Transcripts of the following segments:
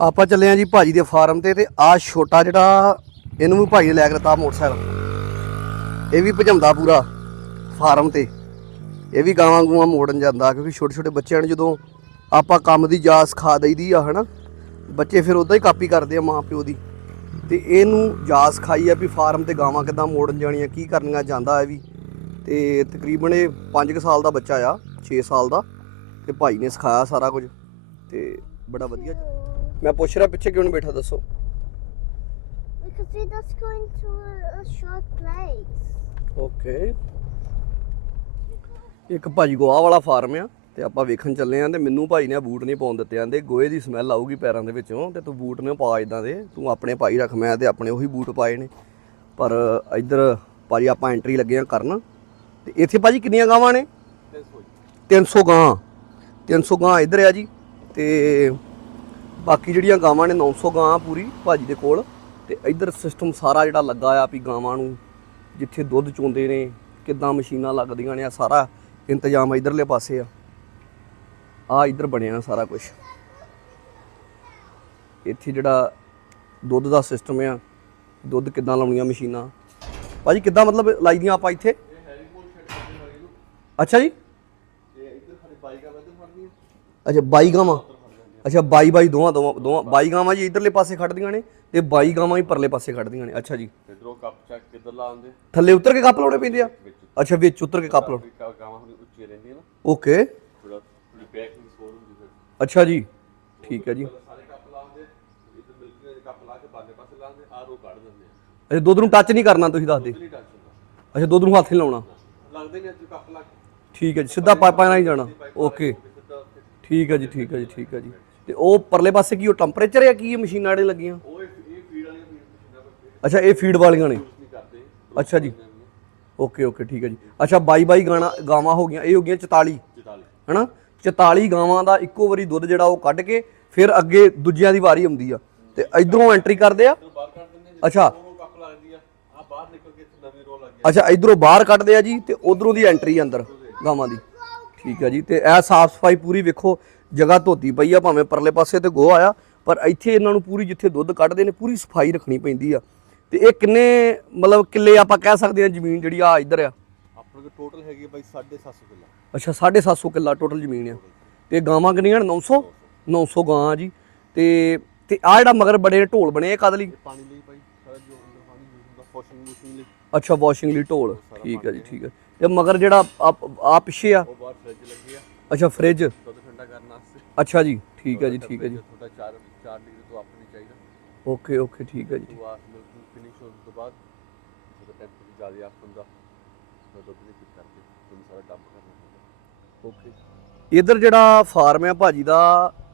ਆਪਾਂ ਚੱਲੇ ਆਂ ਜੀ ਭਾਜੀ ਦੇ ਫਾਰਮ ਤੇ ਤੇ ਆ ਛੋਟਾ ਜਿਹੜਾ ਇਹਨੂੰ ਵੀ ਭਾਈ ਨੇ ਲੈ ਕੇ ਦਿੱਤਾ ਮੋਟਰਸਾਈਕਲ। ਇਹ ਵੀ ਭਜਮਦਾ ਪੂਰਾ ਫਾਰਮ ਤੇ। ਇਹ ਵੀ ਗਾਵਾਂ ਗੂਆਂ ਮੋੜਨ ਜਾਂਦਾ ਕਿਉਂਕਿ ਛੋਟੇ ਛੋਟੇ ਬੱਚਿਆਂ ਨੂੰ ਜਦੋਂ ਆਪਾਂ ਕੰਮ ਦੀ ਜਾਚ ਸਿਖਾ ਦਈਦੀ ਆ, ਹਨਾ? ਬੱਚੇ ਫਿਰ ਉਦਾਂ ਹੀ ਕਾਪੀ ਕਰਦੇ ਆ ਮਾਂ ਪਿਓ ਦੀ। ਤੇ ਇਹਨੂੰ ਜਾਚ ਸਿਖਾਈ ਆ ਵੀ ਫਾਰਮ ਤੇ ਗਾਵਾਂ ਕਿੱਦਾਂ ਮੋੜਨ ਜਾਣੀਆਂ, ਕੀ ਕਰਨੀਆਂ ਜਾਂਦਾ ਇਹ ਵੀ। ਤੇ ਤਕਰੀਬਨ ਇਹ 5 ਸਾਲ ਦਾ ਬੱਚਾ ਆ 6 ਸਾਲ ਦਾ। ਤੇ ਭਾਈ ਨੇ ਸਿਖਾਇਆ ਸਾਰਾ ਕੁਝ। ਤੇ ਬੜਾ ਵਧੀਆ ਮੈਂ ਪੁੱਛ ਰਿਹਾ ਪਿੱਛੇ ਕਿਉਂ ਨਹੀਂ ਬੈਠਾ ਦੱਸੋ। Because see, that's going to a, a short place. Okay ਇੱਕ ਭਾਜੀ ਗੋਆ ਵਾਲਾ ਫਾਰਮ ਆ ਤੇ ਆਪਾਂ ਵੇਖਣ ਚੱਲੇ ਆਂ ਤੇ ਮੈਨੂੰ ਭਾਈ ਨੇ ਬੂਟ ਨਹੀਂ ਪਾਉਣ ਦਿੱਤੇ ਆਂਦੇ ਗੋਏ ਦੀ ਸਮੈਲ ਆਊਗੀ ਪੈਰਾਂ ਦੇ ਵਿੱਚੋਂ ਤੇ ਤੂੰ ਬੂਟ ਨੇ ਪਾ ਇਦਾਂ ਦੇ ਤੂੰ ਆਪਣੇ ਪਾਈ ਰੱਖ ਮੈਂ ਤੇ ਆਪਣੇ ਉਹੀ ਬੂਟ ਪਾਏ ਨੇ। ਪਰ ਇੱਧਰ ਭਾਜੀ ਆਪਾਂ ਐਂਟਰੀ ਲੱਗੇ ਆਂ ਕਰਨ ਤੇ ਇੱਥੇ ਭਾਜੀ ਕਿੰਨੀਆਂ ਗਾਵਾਂ ਨੇ? 300 ਗਾਂ। 300 ਗਾਂ ਇੱਧਰ ਆ ਜੀ ਤੇ ਬਾਕੀ ਜਿਹੜੀਆਂ ਗਾਵਾਂ ਨੇ 900 ਗਾਂ ਪੂਰੀ ਭਾਜੀ ਦੇ ਕੋਲ ਤੇ ਇੱਧਰ ਸਿਸਟਮ ਸਾਰਾ ਜਿਹੜਾ ਲੱਗਾ ਆ ਵੀ ਗਾਵਾਂ ਨੂੰ ਜਿੱਥੇ ਦੁੱਧ ਚੋਂਦੇ ਨੇ ਕਿੱਦਾਂ ਮਸ਼ੀਨਾਂ ਲੱਗਦੀਆਂ ਨੇ ਆ ਸਾਰਾ ਇੰਤਜ਼ਾਮ ਇਧਰਲੇ ਪਾਸੇ ਆ। ਆ ਇੱਧਰ ਬਣਿਆ ਸਾਰਾ ਕੁਝ ਇੱਥੇ ਜਿਹੜਾ ਦੁੱਧ ਦਾ ਸਿਸਟਮ ਆ ਦੁੱਧ ਕਿੱਦਾਂ ਲਾਉਣੀਆਂ ਮਸ਼ੀਨਾਂ। ਭਾਜੀ ਕਿੱਦਾਂ ਮਤਲਬ ਲਾਈਦੀਆਂ ਆਪਾਂ ਇੱਥੇ? ਅੱਛਾ ਜੀ। ਅੱਛਾ 22 ਗਾਵਾਂ? ਅੱਛਾ 22 22 ਦੋਵਾਂ ਦੋਵਾਂ ਦੋਵਾਂ 22 ਗਾਵਾਂ ਜੀ ਇਧਰਲੇ ਪਾਸੇ ਖੜਦੀਆਂ ਨੇ ਤੇ 22 ਗਾਵਾਂ ਹੀ ਪਰਲੇ ਪਾਸੇ ਖੜਦੀਆਂ ਨੇ। ਅੱਛਾ ਜੀ। ਇਧਰੋਂ ਕੱਪ ਚੱਕ ਕਿੱਧਰ ਲਾਉਂਦੇ ਥੱਲੇ ਉਤਰ ਕੇ ਕੱਪ ਲਾਉਣੇ ਪੈਂਦੇ ਆ? ਅੱਛਾ ਵਿੱਚ ਉਤਰ ਕੇ ਕੱਪ ਲਾਉਣੇ। ਗਾਵਾਂ ਥੋੜੀ ਉੱਚੀ ਰਹਿੰਦੀਆਂ ਨਾ। ਓਕੇ। ਥੋੜਾ ਥੋੜੀ ਬੈਕ ਦੀ ਸੋਰ ਹੁੰਦੀ ਫਿਰ। ਅੱਛਾ ਜੀ। ਠੀਕ ਹੈ ਜੀ। ਸਾਰੇ ਕੱਪ ਲਾਉਂਦੇ ਇਧਰ ਮਿਲਕੀ ਦੇ ਕੱਪ ਲਾ ਕੇ ਬਾਲੇ ਪਾਸੇ ਲਾਉਂਦੇ ਆ ਰੋ ਕੱਢ ਦਿੰਦੇ ਆ। ਅੱਛਾ ਦੁੱਧ ਨੂੰ ਟੱਚ ਨਹੀਂ ਕਰਨਾ ਤੁਸੀਂ ਦੱਸਦੇ। ਨਹੀਂ ਅੱਛਾ ਦੁੱਧ ਨੂੰ ਹੱਥ ਨਹੀਂ ਲਾਉਣਾ। ਲੱਗਦੇ ਨੇ ਅੱਜ ਕੱਪ ਲਾ ਕੇ। ਠੀਕ ਹੈ ਜੀ ਸਿੱਧਾ ਪਾਈਪਾਂ ਨਾਲ ਹੀ ਜਾਣਾ। ਓਕੇ। ਠੀਕ ਹੈ ਜੀ ਠੀਕ ਹੈ ਜੀ ਠੀਕ ਹੈ ਜੀ। ਤੇ ਉਹ ਪਰਲੇ ਪਾਸੇ ਕੀ ਉਹ ਟੈਂਪਰੇਚਰ ਹੈ ਕੀ ਇਹ ਮਸ਼ੀਨਾਂ ਜਿਹੜੇ ਲੱਗੀਆਂ? ਉਹ ਇਹ ਫੀਡ ਵਾਲੀਆਂ ਮਸ਼ੀਨਾਂ ਅੱਛਾ ਇਹ ਫੀਡ ਵਾਲੀਆਂ ਨੇ? ਅੱਛਾ ਜੀ। ਓਕੇ ਓਕੇ ਠੀਕ ਹੈ ਜੀ। ਅੱਛਾ 22 22 ਗਾਣਾ ਗਾਵਾਂ ਹੋ ਗਈਆਂ ਇਹ ਹੋ ਗਈਆਂ 44 44 ਹਨਾ? 44 ਗਾਵਾਂ ਦਾ ਇੱਕੋ ਵਾਰੀ ਦੁੱਧ ਜਿਹੜਾ ਉਹ ਕੱਢ ਕੇ ਫਿਰ ਅੱਗੇ ਦੂਜਿਆਂ ਦੀ ਵਾਰੀ ਆਉਂਦੀ ਆ। ਤੇ ਇਧਰੋਂ ਐਂਟਰੀ ਕਰਦੇ ਆ। ਅੱਛਾ। ਅੱਛਾ ਇਧਰੋਂ ਬਾਹਰ ਕੱਢਦੇ ਆ ਜੀ ਤੇ ਉਧਰੋਂ ਦੀ ਐਂਟਰੀ ਅੰਦਰ ਗਾਵਾਂ ਦੀ। ਠੀਕ ਹੈ ਜੀ ਤੇ ਇਹ ਸਾਫ਼ ਸਫ਼ਾਈ ਪੂਰੀ ਵੇਖੋ। ਜਗ੍ਹਾ ਧੋਤੀ ਪਈ ਆ ਭਾਵੇਂ ਪਰਲੇ ਪਾਸੇ ਤੇ ਗੋਹਾ ਆ ਪਰ ਇੱਥੇ ਇਹਨਾਂ ਨੂੰ ਪੂਰੀ ਜਿੱਥੇ ਦੁੱਧ ਕੱਢਦੇ ਨੇ ਪੂਰੀ ਸਫ਼ਾਈ ਰੱਖਣੀ ਪੈਂਦੀ ਆ। ਤੇ ਇਹ ਕਿੰਨੇ ਮਤਲਬ ਕਿੱਲੇ ਆਪਾਂ ਕਹਿ ਸਕਦੇ ਆ ਜ਼ਮੀਨ ਜਿਹੜੀ ਆ ਇੱਧਰ ਆ? ਆਪਣੇ ਕੋਲ ਟੋਟਲ ਹੈਗੀ ਆ ਬਾਈ 750 ਕਿੱਲਾ। ਅੱਛਾ 750 ਕਿੱਲਾ ਟੋਟਲ ਜ਼ਮੀਨ ਆ। ਤੇ ਗਾਵਾਂ ਕਿੰਨੀਆਂ ਨੇ? 900 900 ਗਾਂ ਆ ਜੀ। ਤੇ ਤੇ ਆ ਜਿਹੜਾ ਮਗਰ ਬੜੇ ਢੋਲ ਬਣੇ ਆ ਕਦ ਲਈ? ਇਹ ਪਾਣੀ ਲਈ ਬਾਈ ਸਾਰਾ ਜੋ ਅੰਦਰ ਪਾਣੀ ਯੂਜ਼ ਹੁੰਦਾ ਫੋਸ਼ਨ ਮਸ਼ੀਨ ਲਈ। ਅੱਛਾ ਵਾਸ਼ਿੰਗ ਲਈ ਢੋਲ। ਠੀਕ ਹੈ ਜੀ ਠੀਕ ਹੈ ਤੇ ਮਗਰ ਜਿਹੜਾ ਆ ਆ ਪਿੱਛੇ ਆ? ਉਹ ਬਾਹਰ ਫ੍ਰਿਜ ਲੱਗੀ ਆ। ਅੱਛਾ ਫ੍ਰਿਜ ਅੱਛਾ ਜੀ ਠੀਕ ਹੈ ਜੀ ਠੀਕ ਹੈ ਜੀ। ਤੁਹਾਡਾ 4 4 ਲੀਟਰ ਤੋਂ ਆਪਣੀ ਚਾਹੀਦਾ। ਓਕੇ ਓਕੇ ਠੀਕ ਹੈ ਜੀ ਤੋਂ ਆ ਮਿਲਕ ਫਿਨਿਸ਼ ਹੋਣ ਤੋਂ ਬਾਅਦ ਜਦੋਂ ਟੈਂਪਰੇਚਰ ਜ਼ਿਆਦਾ ਅਪ ਹੁੰਦਾ ਤਾਂ ਦੁੱਧ ਦੀ ਪਿਕ ਕਰਕੇ ਤੁਹਾਨੂੰ ਸਾਰਾ ਡੰਪ ਕਰਨਾ ਪੈਂਦਾ ਓਕੇ। ਇਧਰ ਜਿਹੜਾ ਫਾਰਮ ਆ ਭਾਜੀ ਦਾ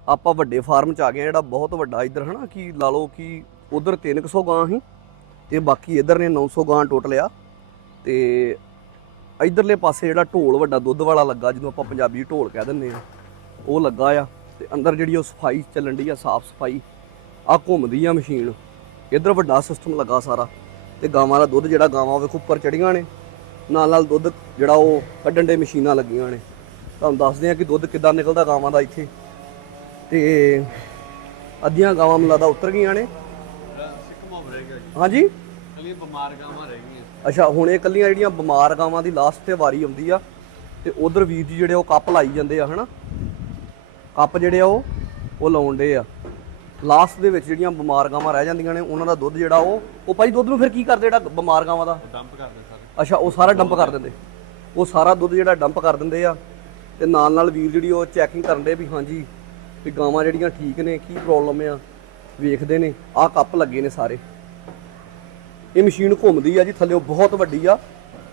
ਆਪਾਂ ਵੱਡੇ ਫਾਰਮ ਚ ਆ ਗਏ ਜਿਹੜਾ ਬਹੁਤ ਵੱਡਾ ਇਧਰ ਹਨਾ ਕਿ ਲਾ ਲਓ ਕਿ ਉਧਰ 300 ਗਾਂ ਸੀ ਤੇ ਬਾਕੀ ਇਧਰ ਨੇ 900 ਗਾਂ ਟੋਟਲ ਆ। ਤੇ ਇਧਰਲੇ ਪਾਸੇ ਜਿਹੜਾ ਢੋਲ ਵੱਡਾ ਦੁੱਧ ਵਾਲਾ ਲੱਗਾ ਜਿਹਨੂੰ ਆਪਾਂ ਪੰਜਾਬੀ ਢੋਲ ਕਹਿ ਦਿੰਦੇ ਆ। ਉਹ ਲੱਗਾ ਆ ਤੇ ਅੰਦਰ ਜਿਹੜੀ ਉਹ ਸਫ਼ਾਈ ਚੱਲਣ ਦੀ ਆ ਸਾਫ਼ ਸਫ਼ਾਈ ਆ ਘੁੰਮਦੀ ਆ ਮਸ਼ੀਨ। ਇਧਰ ਵੱਡਾ ਸਿਸਟਮ ਲੱਗਾ ਸਾਰਾ ਤੇ ਗਾਵਾਂ ਦਾ ਦੁੱਧ ਜਿਹੜਾ ਗਾਵਾਂ ਵੇਖੋ ਉੱਪਰ ਚੜੀਆਂ ਨੇ ਨਾਲ ਨਾਲ ਦੁੱਧ ਜਿਹੜਾ ਉਹ ਕੱਢਣ ਦੇ ਮਸ਼ੀਨਾਂ ਲੱਗੀਆਂ ਨੇ। ਤੁਹਾਨੂੰ ਦੱਸਦੇ ਆ ਕਿ ਦੁੱਧ ਕਿੱਦਾਂ ਨਿਕਲਦਾ ਗਾਵਾਂ ਦਾ ਇੱਥੇ। ਤੇ ਅੱਧੀਆਂ ਗਾਵਾਂ ਮੈਨੂੰ ਲੱਗਦਾ ਉਤਰ ਗਈਆਂ ਨੇ। ਹਾਂਜੀ? ਖਾਲੀ ਬਿਮਾਰ ਗਾਵਾਂ ਰਹਿ ਗਈਆਂ। ਅੱਛਾ ਹੁਣ ਇਹ ਕੱਲੀਆਂ ਜਿਹੜੀਆਂ ਬਿਮਾਰ ਗਾਵਾਂ ਦੀ ਲਾਸਟ ਤੇ ਵਾਰੀ ਆਉਂਦੀ ਆ ਤੇ ਉਧਰ ਵੀਰ ਜੀ ਜਿਹੜੇ ਉਹ ਕੱਪ ਲਾਈ ਜਾਂਦੇ ਆ ਹਨਾ? ਕੱਪ ਜਿਹੜੇ ਆ ਉਹ ਉਹ ਲਾਉਣ ਦੇ ਆ। ਲਾਸਟ ਦੇ ਵਿੱਚ ਜਿਹੜੀਆਂ ਬਿਮਾਰ ਗਾਵਾਂ ਰਹਿ ਜਾਂਦੀਆਂ ਨੇ ਉਹਨਾਂ ਦਾ ਦੁੱਧ ਜਿਹੜਾ ਉਹ ਉਹ ਭਾਈ ਦੁੱਧ ਨੂੰ ਫਿਰ ਕੀ ਕਰਦੇ ਜਿਹੜਾ ਬਿਮਾਰ ਗਾਵਾਂ ਦਾ ਡੰਪ ਕਰਦੇ ਸਾਰੇ। ਅੱਛਾ ਉਹ ਸਾਰਾ ਡੰਪ ਕਰ ਦਿੰਦੇ। ਉਹ ਸਾਰਾ ਦੁੱਧ ਜਿਹੜਾ ਡੰਪ ਕਰ ਦਿੰਦੇ ਆ। ਤੇ ਨਾਲ ਨਾਲ ਵੀਰ ਜਿਹੜੀ ਉਹ ਚੈਕਿੰਗ ਕਰਨ ਦੇ ਵੀ ਹਾਂਜੀ ਵੀ ਗਾਵਾਂ ਜਿਹੜੀਆਂ ਠੀਕ ਨੇ ਕੀ ਪ੍ਰੋਬਲਮ ਆ? ਵੇਖਦੇ ਨੇ ਆਹ ਕੱਪ ਲੱਗੇ ਨੇ ਸਾਰੇ। ਇਹ ਮਸ਼ੀਨ ਘੁੰਮਦੀ ਆ ਜੀ ਥੱਲੇ ਬਹੁਤ ਵੱਡੀ ਆ।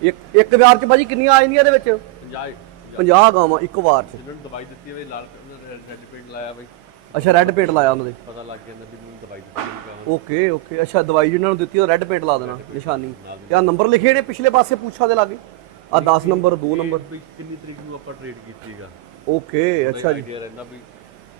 ਇੱਕ ਇੱਕ ਵਾਰ ਚ ਬਾਜੀ ਕਿੰਨੀਆਂ ਆ ਜਾਂਦੀਆਂ ਇਹਦੇ ਵਿੱਚ? 50 50 ਗਾਵਾਂ ਇੱਕ ਵਾਰ ਚ। ਜਿਹਨਾਂ ਨੂੰ ਦਵਾਈ ਦਿੱਤੀ ਹੋਈ ਲਾਲ ਰੈਡ ਪੇਂਟ ਲਾਇਆ ਬਈ। ਅੱਛਾ ਰੈੱਡ ਪੇਂਟ ਲਾਇਆ ਉਹਨਾਂ ਦੇ? ਪਤਾ ਲੱਗ ਜਾਂਦਾ ਵੀ ਮੈਨੂੰ ਦਵਾਈ ਦਿੱਤੀ ਹੋਈ ਓਕੇ ਓਕੇ। ਅੱਛਾ ਦਵਾਈ ਜਿਹਨਾਂ ਨੂੰ ਦਿੱਤੀ ਉਹ ਰੈੱਡ ਪੇਂਟ ਲਾ ਦੇਣਾ ਨਿਸ਼ਾਨੀ। ਤੇ ਆ ਨੰਬਰ ਲਿਖੇ ਨੇ ਪਿਛਲੇ ਪਾਸੇ ਪੁੱਛਾ ਦੇ ਲਾਗੇ? ਆ 10 ਨੰਬਰ 2 ਨੰਬਰ ਕਿੰਨੀ ਤਰੀਕ ਨੂੰ ਆਪਾਂ ਟ੍ਰੇਡ ਕੀਤੀਗਾ ਓਕੇ ਅੱਛਾ ਜੀ। ਆਈਡੀਆ ਰਹਿੰਦਾ ਵੀ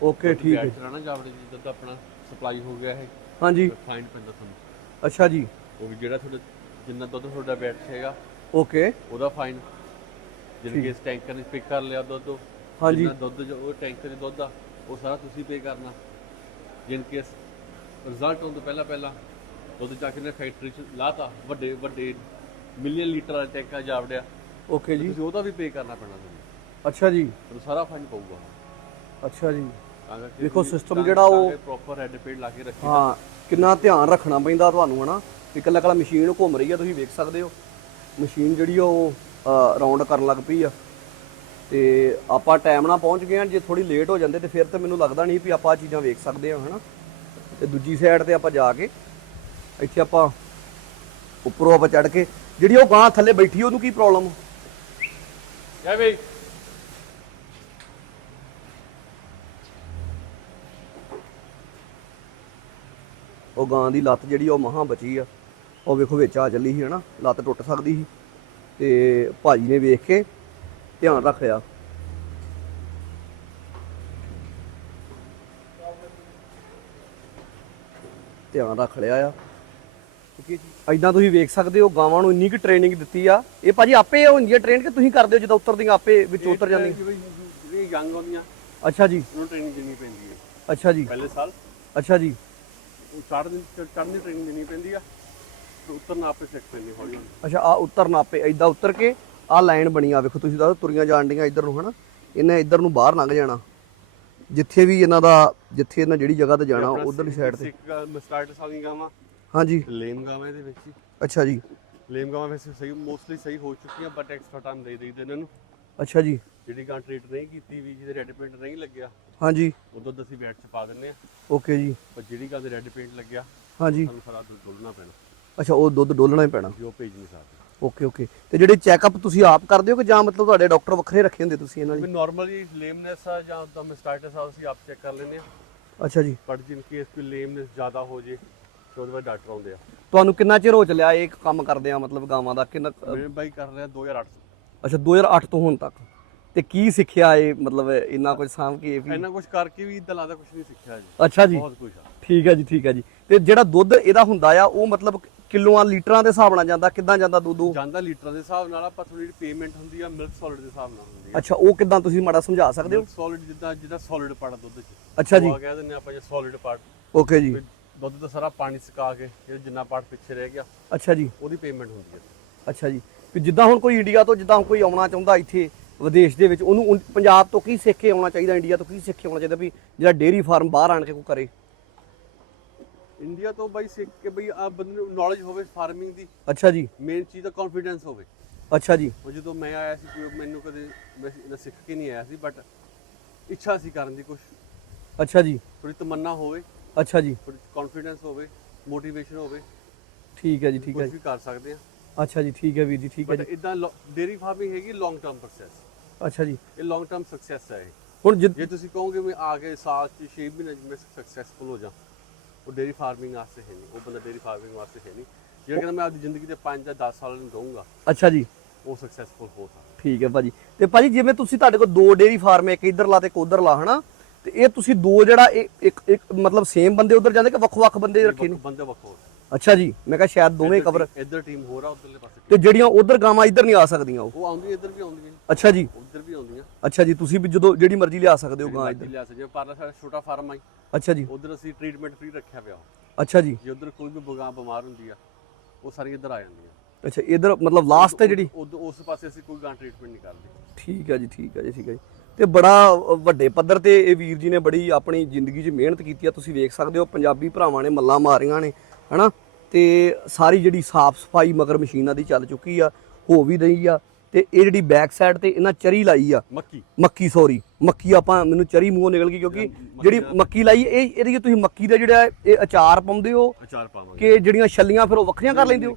ਓਕੇ ਠੀਕ ਹੈ। ਰਹਿਣਾ ਜਾਵੜੇ ਜਿੱਦਾਂ ਤਾਂ ਆਪਣਾ ਸਪਲਾਈ ਹੋ ਗਿਆ ਹੈ ਹਾਂਜੀ। ਫਾਈਨ ਪੈਂਦਾ ਤੁਹਾਨੂੰ। ਅੱਛਾ ਜੀ। ਉਹ ਵੀ ਜਿਹੜਾ ਤੁਹਾਡਾ ਜਿੰਨਾ ਦੁੱਧ ਤੁਹਾਡਾ ਬੈਠ ਹੈਗਾ ਓਕੇ। ਉਹਦਾ ਫਾਈਨ ਜਿਵੇਂ ਕਿ ਇਸ ਟੈਂਕਰ ਨੇ ਪਿਕ ਕਰ ਲਿਆ ਦੁੱਧ ਹਾਂਜੀ। ਜਿੰਨਾ ਦੁੱਧ ਜੋ ਉਹ ਟੈਂਕਰ ਦੇ ਦੁੱਧ ਆ ਉਹ ਸਾਰਾ ਤੁਸੀਂ ਪੇ ਕਰਨਾ। ਜਿਨ ਕੇਸ ਰਿਜ਼ਲਟ ਹੋਣ ਤੋਂ ਪਹਿਲਾਂ ਪਹਿਲਾਂ ਦੁੱਧ ਜਾ ਕੇ ਨੇ ਫੈਕਟਰੀ ਚ ਲਾਤਾ ਵੱਡੇ ਵੱਡੇ ਮਿਲੀਅਨ ਲੀਟਰ ਵਾਲਾ ਟੈਂਕਾ ਜਾਵੜਿਆ। ਓਕੇ ਜੀ। ਤੁਸੀਂ ਉਹਦਾ ਵੀ ਪੇ ਕਰਨਾ ਪੈਣਾ ਤੁਹਾਨੂੰ। ਅੱਛਾ ਜੀ। ਤੁਹਾਨੂੰ ਸਾਰਾ ਫੰਡ ਪਊਗਾ। ਅੱਛਾ ਜੀ। ਤਾਂ ਕਰਕੇ ਦੇਖੋ ਤੁਸੀਂ system ਤਾਂ ਜਿਹੜਾ ਉਹ- ਪ੍ਰੋਪਰ ਹੈਡ ਪੇਡ ਲਾ ਕੇ ਰੱਖੀ ਹਾਂ ਕਿੰਨਾ ਧਿਆਨ ਰੱਖਣਾ ਪੈਂਦਾ ਤੁਹਾਨੂੰ ਹਨਾ? ਵੀ ਇਕੱਲਾ ਇਕੱਲਾ ਮਸ਼ੀਨ ਘੁੰਮ ਰਹੀ ਆ ਤੁਸੀਂ ਵੇਖ ਸਕਦੇ ਹੋ। ਮਸ਼ੀਨ ਜਿਹੜੀ ਆ ਉਹ ਰਾਉਂਡ ਕਰਨ ਲੱਗ ਪਈ ਆ। ਤੇ ਆਪਾਂ ਟਾਈਮ ਨਾਲ ਪਹੁੰਚ ਗਏ ਆ ਜੇ ਥੋੜੀ ਲੇਟ ਹੋ ਜਾਂਦੇ ਤੇ ਫਿਰ ਤਾਂ ਮੈਨੂੰ ਲੱਗਦਾ ਨਹੀਂ ਵੀ ਆਪਾਂ ਆਹ ਚੀਜ਼ਾਂ ਵੇਖ ਸਕਦੇ ਹਾਂ ਹਨਾ? ਤੇ ਦੂਜੀ ਸਾਈਡ ਤੇ ਆਪਾਂ ਜਾ ਕੇ ਇੱਥੇ ਆਪਾਂ ਉੱਪਰੋਂ ਆਪਾਂ ਚੜ ਕੇ ਜਿਹੜੀ ਉਹ ਗਾਂ ਥੱਲੇ ਬੈਠੀ ਉਹਨੂੰ ਕੀ ਪ੍ਰੋਬਲਮ ਜੈ ਬਈ। ਉਹ ਗਾਂ ਦੀ ਲੱਤ ਜਿਹੜੀ ਆ ਉਹ ਮਹਾ ਬਚੀ ਆ। ਉਹ ਵੇਖੋ ਵਿੱਚ ਆ ਚੱਲੀ ਸੀ ਹਨਾ? ਲੱਤ ਟੁੱਟ ਸਕਦੀ ਸੀ। ਤੇ ਭਾਜੀ ਨੇ ਵੇਖ ਕੇ ਧਿਆਨ ਰੱਖ ਲਿਆ ਧਿਆਨ ਰੱਖ ਲਿਆ ਆ ਜੀ ਐਦਾਂ ਤੁਸੀਂ ਵੇਖ ਸਕਦੇ ਹੋ ਗਾਵਾਂ ਨੂੰ ਇੰਨੀ ਕੁ ਟ੍ਰੇਨਿੰਗ ਦਿੱਤੀ ਆ। ਇਹ ਭਾਜੀ ਆਪੇ ਹੁੰਦੀ ਆ ਟ੍ਰੇਨ ਕਿ ਤੁਸੀਂ ਕਰਦੇ ਹੋ ਜਦੋਂ ਉਤਰਦੀਆਂ ਆਪੇ ਵਿੱਚ ਉਤਰ ਜਾਂਦੀਆਂ? ਜਿਹੜੀ ਯੰਗ ਹੁੰਦੀਆਂ ਅੱਛਾ ਜੀ। ਉਹਨੂੰ ਟ੍ਰੇਨਿੰਗ ਦੇਣੀ ਪੈਂਦੀ ਹੈ। ਅੱਛਾ ਜੀ। ਪਹਿਲੇ ਸਾਲ। ਅੱਛਾ ਜੀ। ਉਹ ਚੜ੍ਹਨ ਚੜ੍ਹਨ ਦੀ ਟ੍ਰੇਨਿੰਗ ਦੇਣੀ ਪੈਂਦੀ ਆ ਉਤਰਨਾ ਆਪੇ ਸਿੱਖ ਪੈਂਦੀ ਹੌਲੀ ਹੌਲੀ ਅੱਛਾ ਆ ਉਤਰਨਾ ਆਪੇ ਐਦਾਂ ਉਤਰ ਕੇ ਆ ਲਾਈਨ ਬਣੀ ਆ ਵੇਖੋ ਤੁਸੀਂ ਦੱਸੋ ਤੁਰੀਆਂ ਜਾਣ ਡੀਆਂ ਇੱਧਰ ਨੂੰ ਹਨਾ? ਇਹਨੇ ਇੱਧਰ ਨੂੰ ਬਾਹਰ ਲੰਘ ਜਾਣਾ। ਜਿੱਥੇ ਵੀ ਇਹਨਾਂ ਦਾ ਜਿੱਥੇ ਇਹਨਾਂ ਜਿਹੜੀ ਜਗ੍ਹਾ ਤੇ ਜਾਣਾ ਉਧਰਲੀ ਸਾਈਡ ਤੇ। ਸਿੱਖ ਸਟਾਰਟਸ ਵਾਲੀਆਂ ਗਾਵਾਂ? ਹਾਂਜੀ। ਲੇਮ ਗਾਵਾਂ ਇਹਦੇ ਵਿੱਚ ਹੀ। ਅੱਛਾ ਜੀ। ਲੇਮ ਗਾਵਾਂ ਵੈਸੇ ਸਹੀ ਮੋਸਟਲੀ ਸਹੀ ਹੋ ਚੁੱਕੀਆਂ ਬਟ ਐਕਸਟਰਾ ਟਾਈਮ ਦੇ ਦੇਈਦੇ ਇਹਨਾਂ ਨੂੰ। ਅੱਛਾ ਜੀ। ਜਿਹੜੀ ਗਾਂ ਟ੍ਰੀਟ ਨਹੀਂ ਕੀਤੀ ਵੀ ਜਿਹਦੇ ਰੈੱਡ ਪੇਂਟ ਨਹੀਂ ਲੱਗਿਆ ਹਾਂਜੀ। ਉਦੋਂ ਅਸੀਂ ਬੈਟ ਚ ਪਾ ਦਿੰਦੇ ਆ ਓਕੇ ਜੀ। ਪਰ ਜਿਹੜੀ ਗਾਂ ਦੇ ਰੈੱਡ ਪੇਂਟ ਲੱਗਿਆ ਹਾਂਜੀ। ਸਾਨੂੰ ਸਾਰਾ ਦੁੱਧ ਡੋਲਣਾ ਪੈਣਾ। ਅੱਛਾ ਉਹ ਦੁੱਧ ਡੋਲਣਾ ਹੀ ਪੈਣਾ। ਜੋ ਭੇਜ ਨਹੀਂ ਸਕਦੇ। ਓਕੇ ਓਕੇ ਤੇ ਜਿਹੜੇ ਚੈੱਕਅਪ ਤੁਸੀਂ ਆਪ ਕਰਦੇ ਹੋ ਕਿ ਜਾਂ ਮਤਲਬ ਤੁਹਾਡੇ ਡਾਕਟਰ ਵੱਖਰੇ ਰੱਖੇ ਹੁੰਦੇ ਤੁਸੀਂ ਇਹਨਾਂ ਦੀ ਨਾਰਮਲੀ ਲੇਮਨੈਸ ਆ ਜਾਂ ਤਾਂ ਸਟਾਰਟਸ ਆ ਅਸੀਂ ਆਪ ਚੈੱਕ ਕਰ ਲੈਂਦੇ ਆ ਅੱਛਾ ਜੀ। ਬਟ ਜਿਨ ਕੇਸ ਕੋਈ ਲੇਮਨੈਸ ਜ਼ਿਆਦਾ ਹੋ ਜੇ ਤੇ ਉਹਦੇ ਬਾਅਦ ਡਾਕਟਰ ਆਉਂਦੇ ਆ। ਤੁਹਾਨੂੰ ਕਿੰਨਾ ਚਿਰ ਹੋ ਚੱਲਿਆ ਇਹ ਕੰਮ ਕਰਦੇ ਆ ਮਤਲਬ ਗਾਵਾਂ ਦਾ? ਕਿੰਨਾ ਮੇਰੇ ਬਾਈ ਕਰ ਰਿਹਾ 2008 ਅੱਛਾ 2008 ਤੋਂ ਹੁਣ ਤੱਕ। ਤੇ ਕੀ ਸਿੱਖਿਆ ਇਹ ਮਤਲਬ ਇੰਨਾ ਕੁਝ ਸਾਂਭ ਕੇ ਇਹ ਵੀ? ਇੰਨਾ ਕੁਝ ਕਰਕੇ ਵੀ ਇਦਾਂ ਲੱਗਦਾ ਕੁਝ ਨਹੀਂ ਸਿੱਖਿਆ ਜੀ। ਅੱਛਾ ਜੀ। ਬਹੁਤ ਕੁਝ ਆ। ਠੀਕ ਹੈ ਜੀ ਠੀਕ ਹੈ ਜੀ। ਤੇ ਜਿਹੜਾ ਦੁੱਧ ਇਹਦਾ ਹੁੰਦਾ ਆ ਉਹ ਮਤਲਬ ਕਿਲੋਆਂ ਲੀਟਰਾਂ ਦੇ ਹਿਸਾਬ ਨਾਲ ਜਾਂਦਾ ਕਿੱਦਾਂ ਜਾਂਦਾ ਦੁੱਧ ਉਹ? ਜਾਂਦਾ ਲੀਟਰਾਂ ਦੇ ਹਿਸਾਬ ਨਾਲ ਆ ਪਰ ਥੋੜੀ ਪੇਮੈਂਟ ਹੁੰਦੀ ਆ ਮਿਲਕ ਸੋਲਿਡ ਦੇ ਹਿਸਾਬ ਨਾਲ ਹੁੰਦੀ ਆ। ਅੱਛਾ ਉਹ ਕਿੱਦਾਂ ਤੁਸੀਂ ਮਾੜਾ ਸਮਝਾ ਸਕਦੇ ਹੋ? ਮਿਲਕ ਸੋਲਿਡ ਜਿੱਦਾਂ ਜਿੱਦਾਂ ਸੋਲਿਡ ਪਾੜਾ ਦੁੱਧ ਚ। ਅੱਛਾ ਜੀ। ਉਹ ਕਹਿ ਦਿੰਦੇ ਆਪਾਂ ਜੇ ਸੋਲਿਡ ਪਾਰਟ ਓਕੇ ਜੀ। ਦੁੱਧ ਦਾ ਸਾਰਾ ਪਾਣੀ ਸੁਕਾ ਕੇ ਜਿਹੜਾ ਜਿੰਨਾ ਪਾਰਟ ਪਿੱਛੇ ਰਹਿ ਗਿਆ ਅੱਛਾ ਜੀ। ਉਹਦੀ ਪੇਮੈਂਟ ਹੁੰਦੀ ਹੈ ਅੱਛਾ ਜੀ। ਵੀ ਜਿੱਦਾਂ ਹੁਣ ਕੋਈ ਇੰਡੀਆ ਤੋਂ ਜਿੱਦਾਂ ਕੋਈ ਆਉਣਾ ਚਾਹੁੰਦਾ ਇੱਥੇ ਵਿਦੇਸ਼ ਦੇ ਵਿੱਚ ਉਹਨੂੰ ਪੰਜਾਬ ਤੋਂ ਕੀ ਸਿੱਖ ਕੇ ਆਉਣਾ ਚਾਹੀਦਾ ਇੰਡੀਆ ਤੋਂ ਕੀ ਸਿੱਖ ਕੇ ਆਉਣਾ ਚਾਹੀਦਾ ਵੀ ਜਿਹੜਾ ਡੇਅਰੀ ਫਾਰਮ ਬਾਹਰ ਆਣ ਕੇ ਕੋਈ ਕਰੇ? ਇੰਡੀਆ ਤੋਂ ਬਾਈ ਸਿੱਖ ਕੇ ਬਈ ਆ ਬੰਦੇ ਨੂੰ ਨੌਲੇਜ ਹੋਵੇ ਫਾਰਮਿੰਗ ਦੀ ਅੱਛਾ ਜੀ। ਮੇਨ ਚੀਜ਼ ਤਾਂ ਕੌਨਫੀਡੈਂਸ ਹੋਵੇ। ਅੱਛਾ ਜੀ। ਉਹ ਜਦੋਂ ਮੈਂ ਆਇਆ ਸੀ ਕੋਈ ਮੈਨੂੰ ਕਦੇ ਮੈਂ ਇਹਦਾ ਸਿੱਖ ਕੇ ਨਹੀਂ ਆਇਆ ਸੀ ਬਟ ਇੱਛਾ ਸੀ ਕਰਨ ਦੀ ਕੁਝ ਅੱਛਾ ਜੀ। ਥੋੜੀ ਤਮੰਨਾ ਹੋਵੇ ਅੱਛਾ ਜੀ। ਥੋੜੀ ਕੌਨਫੀਡੈਂਸ ਹੋਵੇ ਮੋਟੀਵੇਸ਼ਨ ਹੋਵੇ ਠੀਕ ਹੈ ਜੀ ਠੀਕ ਹੈ ਕੁਝ ਵੀ ਕਰ ਸਕਦੇ ਆ ਅੱਛਾ ਜੀ ਠੀਕ ਹੈ ਵੀਰ ਜੀ ਠੀਕ ਹੈ ਬਟ ਜੀ। ਇਦਾਂ ਡੇਰੀ ਫਾਰਮਿੰਗ ਹੈਗੀ ਲੌਂਗ ਟਰਮ ਪ੍ਰੋਸੈਸ ਅੱਛਾ ਜੀ। ਇਹ ਲੌਂਗ ਟਰਮ ਸਕਸੈਸ ਹੈ ਹੁਣ ਜੇ ਤੁਸੀਂ ਕਹੋਗੇ ਮੈਂ ਆ ਕੇ ਸਾਲ ਚ 6 ਮਹੀਨੇ ਚ ਮੈਂ ਸਕਸੈਸਫੁਲ ਹੋ ਜਾ ਉਹ ਡੇਰੀ ਫਾਰਮਿੰਗ ਵਾਸਤੇ ਹੈ ਨਹੀਂ ਉਹ ਬੰਦਾ ਡੇਰੀ ਫਾਰਮਿੰਗ ਵਾਸਤੇ ਹੈ ਨਹੀਂ। ਜਿਹੜਾ ਕਹਿੰਦਾ ਮੈਂ ਆਪਣੀ ਜ਼ਿੰਦਗੀ ਦੇ 5 ਜਾਂ 10 ਸਾਲ ਨੂੰ ਦਊਂਗਾ ਅੱਛਾ ਜੀ। ਉਹ ਸਕਸੈਸਫੁਲ ਹੋ ਸਕਦਾ। ਠੀਕ ਹੈ ਭਾਜੀ। ਤੇ ਭਾਜੀ ਜਿਵੇਂ ਤੁਸੀਂ ਤੁਹਾਡੇ ਕੋਲ ਦੋ ਡੇਰੀ ਫਾਰਮ ਇੱਕ ਇਧਰਲਾ ਤੇ ਇੱਕ ਉਧਰਲਾ ਹਨਾ? ਤੇ ਇਹ ਤੁਸੀਂ ਦੋ ਜਿਹੜਾ ਇੱਕ ਇੱਕ ਮਤਲਬ ਸੇਮ ਬੰਦੇ ਉਧਰ ਜਾਂਦੇ ਕਿ ਵੱਖ-ਵੱਖ ਬੰਦੇ ਰੱਖੇ ਨੇ? ਬੰਦੇ ਵੱਖੋ ਅੱਛਾ ਜੀ ਮੈਂ ਕਿਹਾ ਸ਼ਾਇਦ ਦੋਵੇਂ ਕਵਰ ਇੱਧਰ ਟੀਮ ਹੋਰ ਆ ਉਧਰਲੇ ਪਾਸੇ ਤੇ ਜਿਹੜੀਆਂ ਉਧਰ ਗਾਵਾਂ ਇੱਧਰ ਨਹੀਂ ਆ ਸਕਦੀਆਂ ਉਹ? ਉਹ ਆਉਂਦੀਆਂ ਇੱਧਰ ਵੀ ਆਉਂਦੀਆਂ। ਅੱਛਾ ਜੀ। ਉਧਰ ਵੀ ਆਉਂਦੀਆਂ। ਅੱਛਾ ਜੀ ਤੁਸੀਂ ਵੀ ਜਦੋਂ ਜਿਹੜੀ ਮਰਜ਼ੀ ਲਿਆ ਸਕਦੇ ਹੋ ਗਾਂ ਗਾਂ ਇੱਧਰ? ਲਿਆ ਸਕਦੇ ਜਿਵੇਂ ਪਾਰਲਾ ਸਾਡਾ ਛੋਟਾ ਫਾਰਮ ਆਈ ਅੱਛਾ ਜੀ। ਉਧਰ ਅਸੀਂ ਟ੍ਰੀਟਮੈਂਟ ਫ੍ਰੀ ਰੱਖਿਆ ਪਿਆ ਅੱਛਾ ਜੀ। ਜੇ ਉਧਰ ਕੋਈ ਵੀ ਬਗਾਂ ਬਿਮਾਰ ਹੁੰਦੀ ਆ ਉਹ ਸਾਰੀ ਇੱਧਰ ਆ ਜਾਂਦੀਆਂ ਅੱਛਾ ਇਧਰ ਮਤਲਬ ਲਾਸਟ ਤੇ ਜਿਹੜੀ? ਉਸ ਪਾਸੇ ਅਸੀਂ ਕੋਈ ਗਾਂ ਟ੍ਰੀਟਮੈਂਟ ਨਹੀਂ ਕਰਦੇ। ਠੀਕ ਹੈ ਜੀ ਠੀਕ ਹੈ ਜੀ ਠੀਕ ਹੈ ਜੀ। ਤੇ ਬੜਾ ਵੱਡੇ ਪੱਧਰ ਤੇ ਇਹ ਵੀਰ ਜੀ ਨੇ ਬੜੀ ਆਪਣੀ ਜ਼ਿੰਦਗੀ 'ਚ ਮਿਹਨਤ ਕੀਤੀ ਆ ਤੁਸੀਂ ਵੇਖ ਸਕਦੇ ਹੋ ਪੰਜਾਬੀ ਭਰਾਵਾਂ ਨੇ ਮੱਲਾਂ ਮਾਰੀਆਂ ਨੇ ਹਨਾ? ਤੇ ਸਾਰੀ ਜਿਹੜੀ ਸਾਫ਼ ਸਫ਼ਾਈ ਮਗਰ ਮਸ਼ੀਨਾਂ ਦੀ ਚੱਲ ਚੁੱਕੀ ਆ ਹੋ ਵੀ ਰਹੀ ਆ। ਤੇ ਇਹ ਜਿਹੜੀ ਬੈਕ ਸਾਈਡ ਤੇ ਇਹਨਾਂ ਚਰੀ ਲਾਈ ਆ। ਮੱਕੀ। ਮੱਕੀ ਸੌਰੀ ਮੱਕੀ ਆਪਾਂ ਮੈਨੂੰ ਚਰੀ ਮੂੰਹੋਂ ਨਿਕਲ ਗਈ ਕਿਉਂਕਿ ਜਿਹੜੀ ਮੱਕੀ ਲਾਈ ਇਹ ਇਹਦੀ ਤੁਸੀਂ ਮੱਕੀ ਦਾ ਜਿਹੜਾ ਇਹ ਅਚਾਰ ਪਾਉਂਦੇ ਹੋ ਅਚਾਰ ਪਾਵਾਂਗੇ। ਕਿ ਜਿਹੜੀਆਂ ਛੱਲੀਆਂ ਫਿਰ ਉਹ ਵੱਖਰੀਆਂ ਕਰ ਲੈਂਦੇ ਹੋ?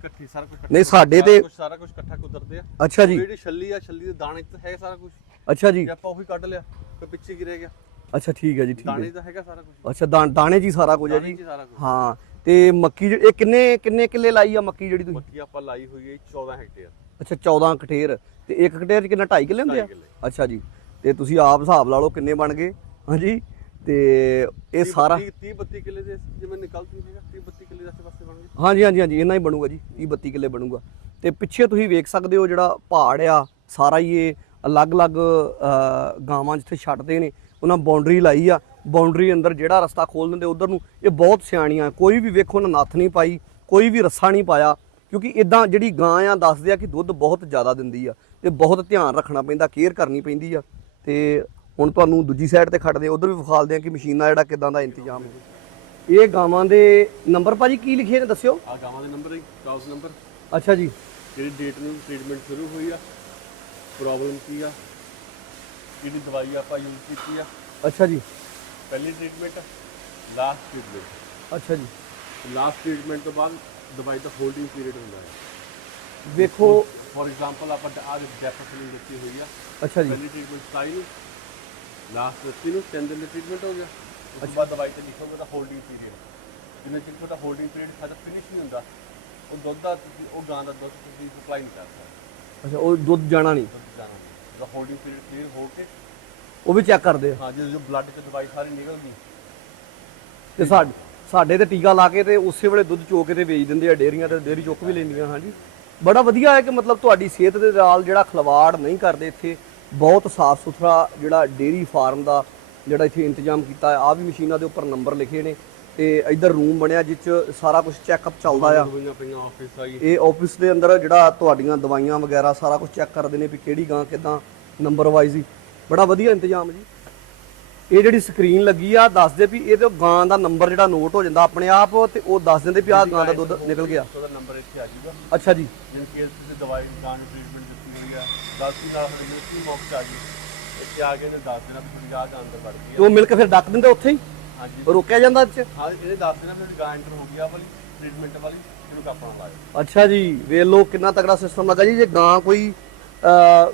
ਨਹੀਂ, ਸਾਡੇ ਤੇ- ਸਾਰਾ ਕੁਝ ਇਕੱਠਾ ਕੁਦਰਦੇ ਆ। ਅੱਛਾ ਜੀ। ਜਿਹੜੀ ਛੱਲੀ ਆ ਛੱਲੀ ਦੇ ਦਾਣੇ ਤੇ ਹੈ ਸਾਰਾ ਕੁਝ ਅੱਛਾ ਜੀ। ਜੇ ਆਪਾਂ ਉਹੀ ਕੱਢ ਲਿਆ ਤੇ ਪਿੱਛੇ ਗਿਰੇ ਗਿਆ? ਅੱਛਾ ਠੀਕ ਹੈ ਜੀ ਠੀਕ ਹੈ। ਦਾਣੇ ਤਾਂ ਹੈਗਾ ਸਾਰਾ ਕੁਝ ਅੱਛਾ ਦਾ- ਦਾਣੇ ਹੀ ਸਾਰਾ ਕੁਝ ਹੈ ਜੀ। ਹੀ ਤੇ ਮੱਕੀ ਇਹ ਕਿੰਨੇ ਕਿੰਨੇ ਕਿੱਲੇ ਲਾਈ ਆ ਮੱਕੀ ਜਿਹੜੀ ਤੁਸੀਂ? ਮੱਕੀ ਆਪਾਂ ਲਾਈ ਹੋਈ ਹੈ 14 ਹੈਕਟੇਅਰ। ਅੱਛਾ 14 ਕਟੇਰ ਤੇ ਇੱਕ ਕਟੇਰ 'ਚ ਕਿੰਨਾ 2.5 ਕਿੱਲੇ ਹੁੰਦੇ ਆ। ਅੱਛਾ ਜੀ। ਤੇ ਤੁਸੀਂ ਆਪ ਹਿਸਾਬ ਲਾ ਲਓ ਕਿੰਨੇ ਬਣ ਗਏ ਹਾਂਜੀ? ਤੇ ਇਹ ਸਾਰਾ 30 32 ਕਿੱਲੇ ਦੇ ਜਿਵੇਂ ਨਿਕਲਦੀ ਹੈਗਾ 30 32 ਕਿੱਲੇ ਦੇ ਆਸੇ ਪਾਸੇ ਬਣ ਗਏ। ਹਾਂਜੀ ਹਾਂਜੀ ਹਾਂਜੀ ਇੰਨਾ ਹੀ ਬਣੂਗਾ ਜੀ 30 32 ਕਿੱਲੇ ਬਣੂਗਾ। ਤੇ ਪਿੱਛੇ ਤੁਸੀਂ ਵੇਖ ਸਕਦੇ ਹੋ ਜਿਹੜਾ ਪਹਾੜ ਆ ਸਾਰਾ ਹੀ ਇਹ ਅਲੱਗ-ਅਲੱਗ ਗਾਵਾਂ ਜਿੱਥੇ ਛੱਡਦੇ ਨੇ ਉਹਨਾਂ ਬਾਉਂਡਰੀ ਲਾਈ ਆ। ਬਾਉਂਡਰੀ ਅੰਦਰ ਜਿਹੜਾ ਰਸਤਾ ਖੋਲ ਦਿੰਦੇ ਉਧਰ ਨੂੰ ਇਹ ਬਹੁਤ ਸਿਆਣੀਆਂ ਕੋਈ ਵੀ ਵੇਖੋ ਨਾ ਨੱਥ ਨਹੀਂ ਪਾਈ ਕੋਈ ਵੀ ਰੱਸਾ ਨਹੀਂ ਪਾਇਆ। ਕਿਉਂਕਿ ਇਦਾਂ ਜਿਹੜੀ ਗਾਂ ਆ ਦੱਸਦੇ ਆ ਕਿ ਦੁੱਧ ਬਹੁਤ ਜ਼ਿਆਦਾ ਦਿੰਦੀ ਆ ਤੇ ਬਹੁਤ ਧਿਆਨ ਰੱਖਣਾ ਪੈਂਦਾ ਕੇਅਰ ਕਰਨੀ ਪੈਂਦੀ ਆ। ਤੇ ਹੁਣ ਤੁਹਾਨੂੰ ਦੂਜੀ ਸਾਈਡ ਤੇ ਖੜਦੇ ਉਧਰ ਵੀ ਵਿਖਾਲਦੇ ਆ ਕਿ ਮਸ਼ੀਨਾਂ ਜਿਹੜਾ ਕਿਦਾਂ ਦਾ ਇੰਤਜ਼ਾਮ ਹੈ। ਇਹ ਗਾਵਾਂ ਦੇ ਨੰਬਰ ਭਾਜੀ ਕੀ ਲਿਖੇ ਨੇ ਦੱਸਿਓ? ਆ ਗਾਵਾਂ ਦੇ ਨੰਬਰ ਹੈ ਕਾਉਸ ਨੰਬਰ ਅੱਛਾ ਜੀ। ਕਿਹੜੀ ਡੇਟ ਨੂੰ ਟ੍ਰੀਟਮੈਂਟ ਸ਼ੁਰੂ ਹੋਈ ਆ ਪ੍ਰੋਬਲਮ ਕੀ ਆ ਕਿਹੜੀ ਦਵਾਈ ਆਪਾਂ ਯੂਜ਼ ਕੀਤੀ ਆ। ਅੱਛਾ ਜੀ। ਪਹਿਲੀ ਟ੍ਰੀਟਮੈਂਟ ਲਾਸਟ ਟ੍ਰੀਟਮੈਂਟ ਅੱਛਾ ਜੀ। ਲਾਸਟ ਟ੍ਰੀਟਮੈਂਟ ਤੋਂ ਬਾਅਦ ਦਵਾਈ ਦਾ ਹੋਲਡਿੰਗ ਪੀਰੀਅਡ ਹੁੰਦਾ ਹੈ। ਵੇਖੋ ਫੋਰ ਐਗਜ਼ਾਮਪਲ ਆਪਾਂ ਆਹ ਡੈਪੋਫਿਲਿਨ ਦਿੱਤੀ ਹੋਈ ਆ। ਅੱਛਾ ਜੀ। ਪਹਿਲੀ ਟ੍ਰੀਟਮੈਂਟ 27 ਨੂੰ ਲਾਸਟ 30 ਨੂੰ 10 ਦਿਨ ਦੀ ਟ੍ਰੀਟਮੈਂਟ ਹੋ ਗਿਆ। ਉਸ ਤੋਂ ਬਾਅਦ ਦਵਾਈ ਤੇ ਲਿਖੋਗੇ ਤਾਂ ਹੋਲਡਿੰਗ ਪੀਰੀਅਡ ਜਿੰਨੇ ਚਿਰ ਤੁਹਾਡਾ ਹੋਲਡਿੰਗ ਪੀਰੀਅਡ ਖਤਮ ਫਿਨਿਸ਼ ਨਹੀਂ ਹੁੰਦਾ ਉਹ ਦੁੱਧ ਦਾ ਤੁਸੀਂ ਉਹ ਗਾਂ ਦਾ ਦੁੱਧ ਤੁਸੀਂ ਸਪਲਾਈ ਨਹੀਂ ਕਰ ਸਕਦੇ। ਅੱਛਾ ਉਹ ਦੁੱਧ ਜਾਣਾ ਨਹੀਂ। ਦੁੱਧ ਜਾਣਾ ਜਦੋਂ ਹੋਲਡਿੰਗ ਪੀਰੀਅਡ ਕਲੀਅਰ ਹੋ ਕੇ ਉਹ ਵੀ ਚੈੱਕ ਕਰਦੇ ਆ। ਹਾਂ ਜਦੋਂ ਬਲੱਡ ਚ ਦਵਾਈ ਸਾਰੀ ਨਿਕਲ ਗਈ ਤੇ ਸਾਡੇ ਸਾਡੇ ਤੇ ਟੀਕਾ ਲਾ ਕੇ ਤੇ ਉਸੇ ਵੇਲੇ ਦੁੱਧ ਚੋ ਕੇ ਤੇ ਵੇਚ ਦਿੰਦੇ ਆ ਡੇਅਰੀਆਂ ਤੇ ਡੇਅਰੀ ਚੁੱਕ ਵੀ ਲੈਂਦੀਆਂ ਹਾਂਜੀ। ਬੜਾ ਵਧੀਆ ਹੈ ਕਿ ਮਤਲਬ ਤੁਹਾਡੀ ਸਿਹਤ ਦੇ ਨਾਲ ਜਿਹੜਾ ਖਲਵਾੜ ਨਹੀਂ ਕਰਦੇ ਇੱਥੇ ਬਹੁਤ ਸਾਫ਼ ਸੁਥਰਾ ਜਿਹੜਾ ਡੇਅਰੀ ਫਾਰਮ ਦਾ ਜਿਹੜਾ ਇੱਥੇ ਇੰਤਜ਼ਾਮ ਕੀਤਾ ਹੈ। ਆ ਵੀ ਮਸ਼ੀਨਾਂ ਦੇ ਉੱਪਰ ਨੰਬਰ ਲਿਖੇ ਨੇ ਤੇ ਇੱਧਰ ਰੂਮ ਬਣਿਆ ਜਿਸ 'ਚ ਸਾਰਾ ਕੁਝ ਚੈੱਕਅਪ ਚੱਲਦਾ ਆ। ਇਹ ਆਫਿਸ ਦੇ ਅੰਦਰ ਜਿਹੜਾ ਤੁਹਾਡੀਆਂ ਦਵਾਈਆਂ ਵਗੈਰਾ ਸਾਰਾ ਕੁਝ ਚੈੱਕ ਕਰਦੇ ਨੇ ਵੀ ਕਿਹੜੀ ਗਾਂ ਕਿਦਾਂ ਨੰਬਰ ਵਾਈਜ਼ ਹੀ। ਬੜਾ ਵਧੀਆ ਇੰਤਜ਼ਾਮ ਜੀ। ਇਹ ਜਿਹੜੀ ਸਕਰੀਨ ਲੱਗੀ ਆ ਦੱਸਦੇ ਵੀ ਇਹਦੇ ਗਾਂ ਦਾ ਨੰਬਰ ਜਿਹੜਾ ਨੋਟ ਹੋ ਜਾਂਦਾ ਆਪਣੇ ਆਪ ਤੇ ਉਹ ਦੱਸ ਦਿੰਦੇ ਵੀ ਆਹ ਗਾਂ ਦਾ ਦੁੱਧ ਨਿਕਲ ਗਿਆ। ਉਹਦਾ ਨੰਬਰ ਇੱਥੇ ਆ ਜਾਊਗਾ। ਅੱਛਾ ਜੀ। ਜਿਵੇਂ ਕਿ ਤੁਸੀਂ ਦਵਾਈ ਗਾਂ ਨੂੰ ਟ੍ਰੀਟਮੈਂਟ ਦਿੱਤੀ ਹੋਈ ਆ। ਗਲਤੀ ਨਾਲ ਯੂਨੀਵਰਸਿਟੀ ਬਾਕਸ ਆ ਗਈ ਇੱਥੇ ਆ ਕੇ ਨੇ ਦੱਸ ਦੇਣਾ ਵੀ ਤੁਹਾਡੀ ਆਹ ਗਾਂ ਅੰਦਰ ਵੜ ਗਈ ਤੇ ਉਹ ਮਿਲ ਕੇ ਫਿਰ ਡੱਕ ਦਿੰਦੇ ਉੱਥੇ ਹੀ? ਹਾਂਜੀ। ਰੋਕਿਆ ਜਾਂਦਾ 'ਚ ਹਾਂ ਦੱਸ ਦੇਣਾ ਵੀ ਤੁਹਾਡੀ ਗਾਂ ਐਂਟਰ ਹੋ ਗਈ ਆ ਵਾਲੀ ਟ੍ਰੀਟਮੈਂਟ ਵਾਲੀ ਇਹਨੂੰ ਕਾਪਣਾ ਲਾਇਆ ਅੱਛਾ ਜੀ ਵੇਖ ਲਓ ਕਿੰਨਾ ਤਗੜਾ ਸਿਸਟਮ ਲੱਗਾ ਜੀ। ਜੇ ਗਾਂ ਕੋਈ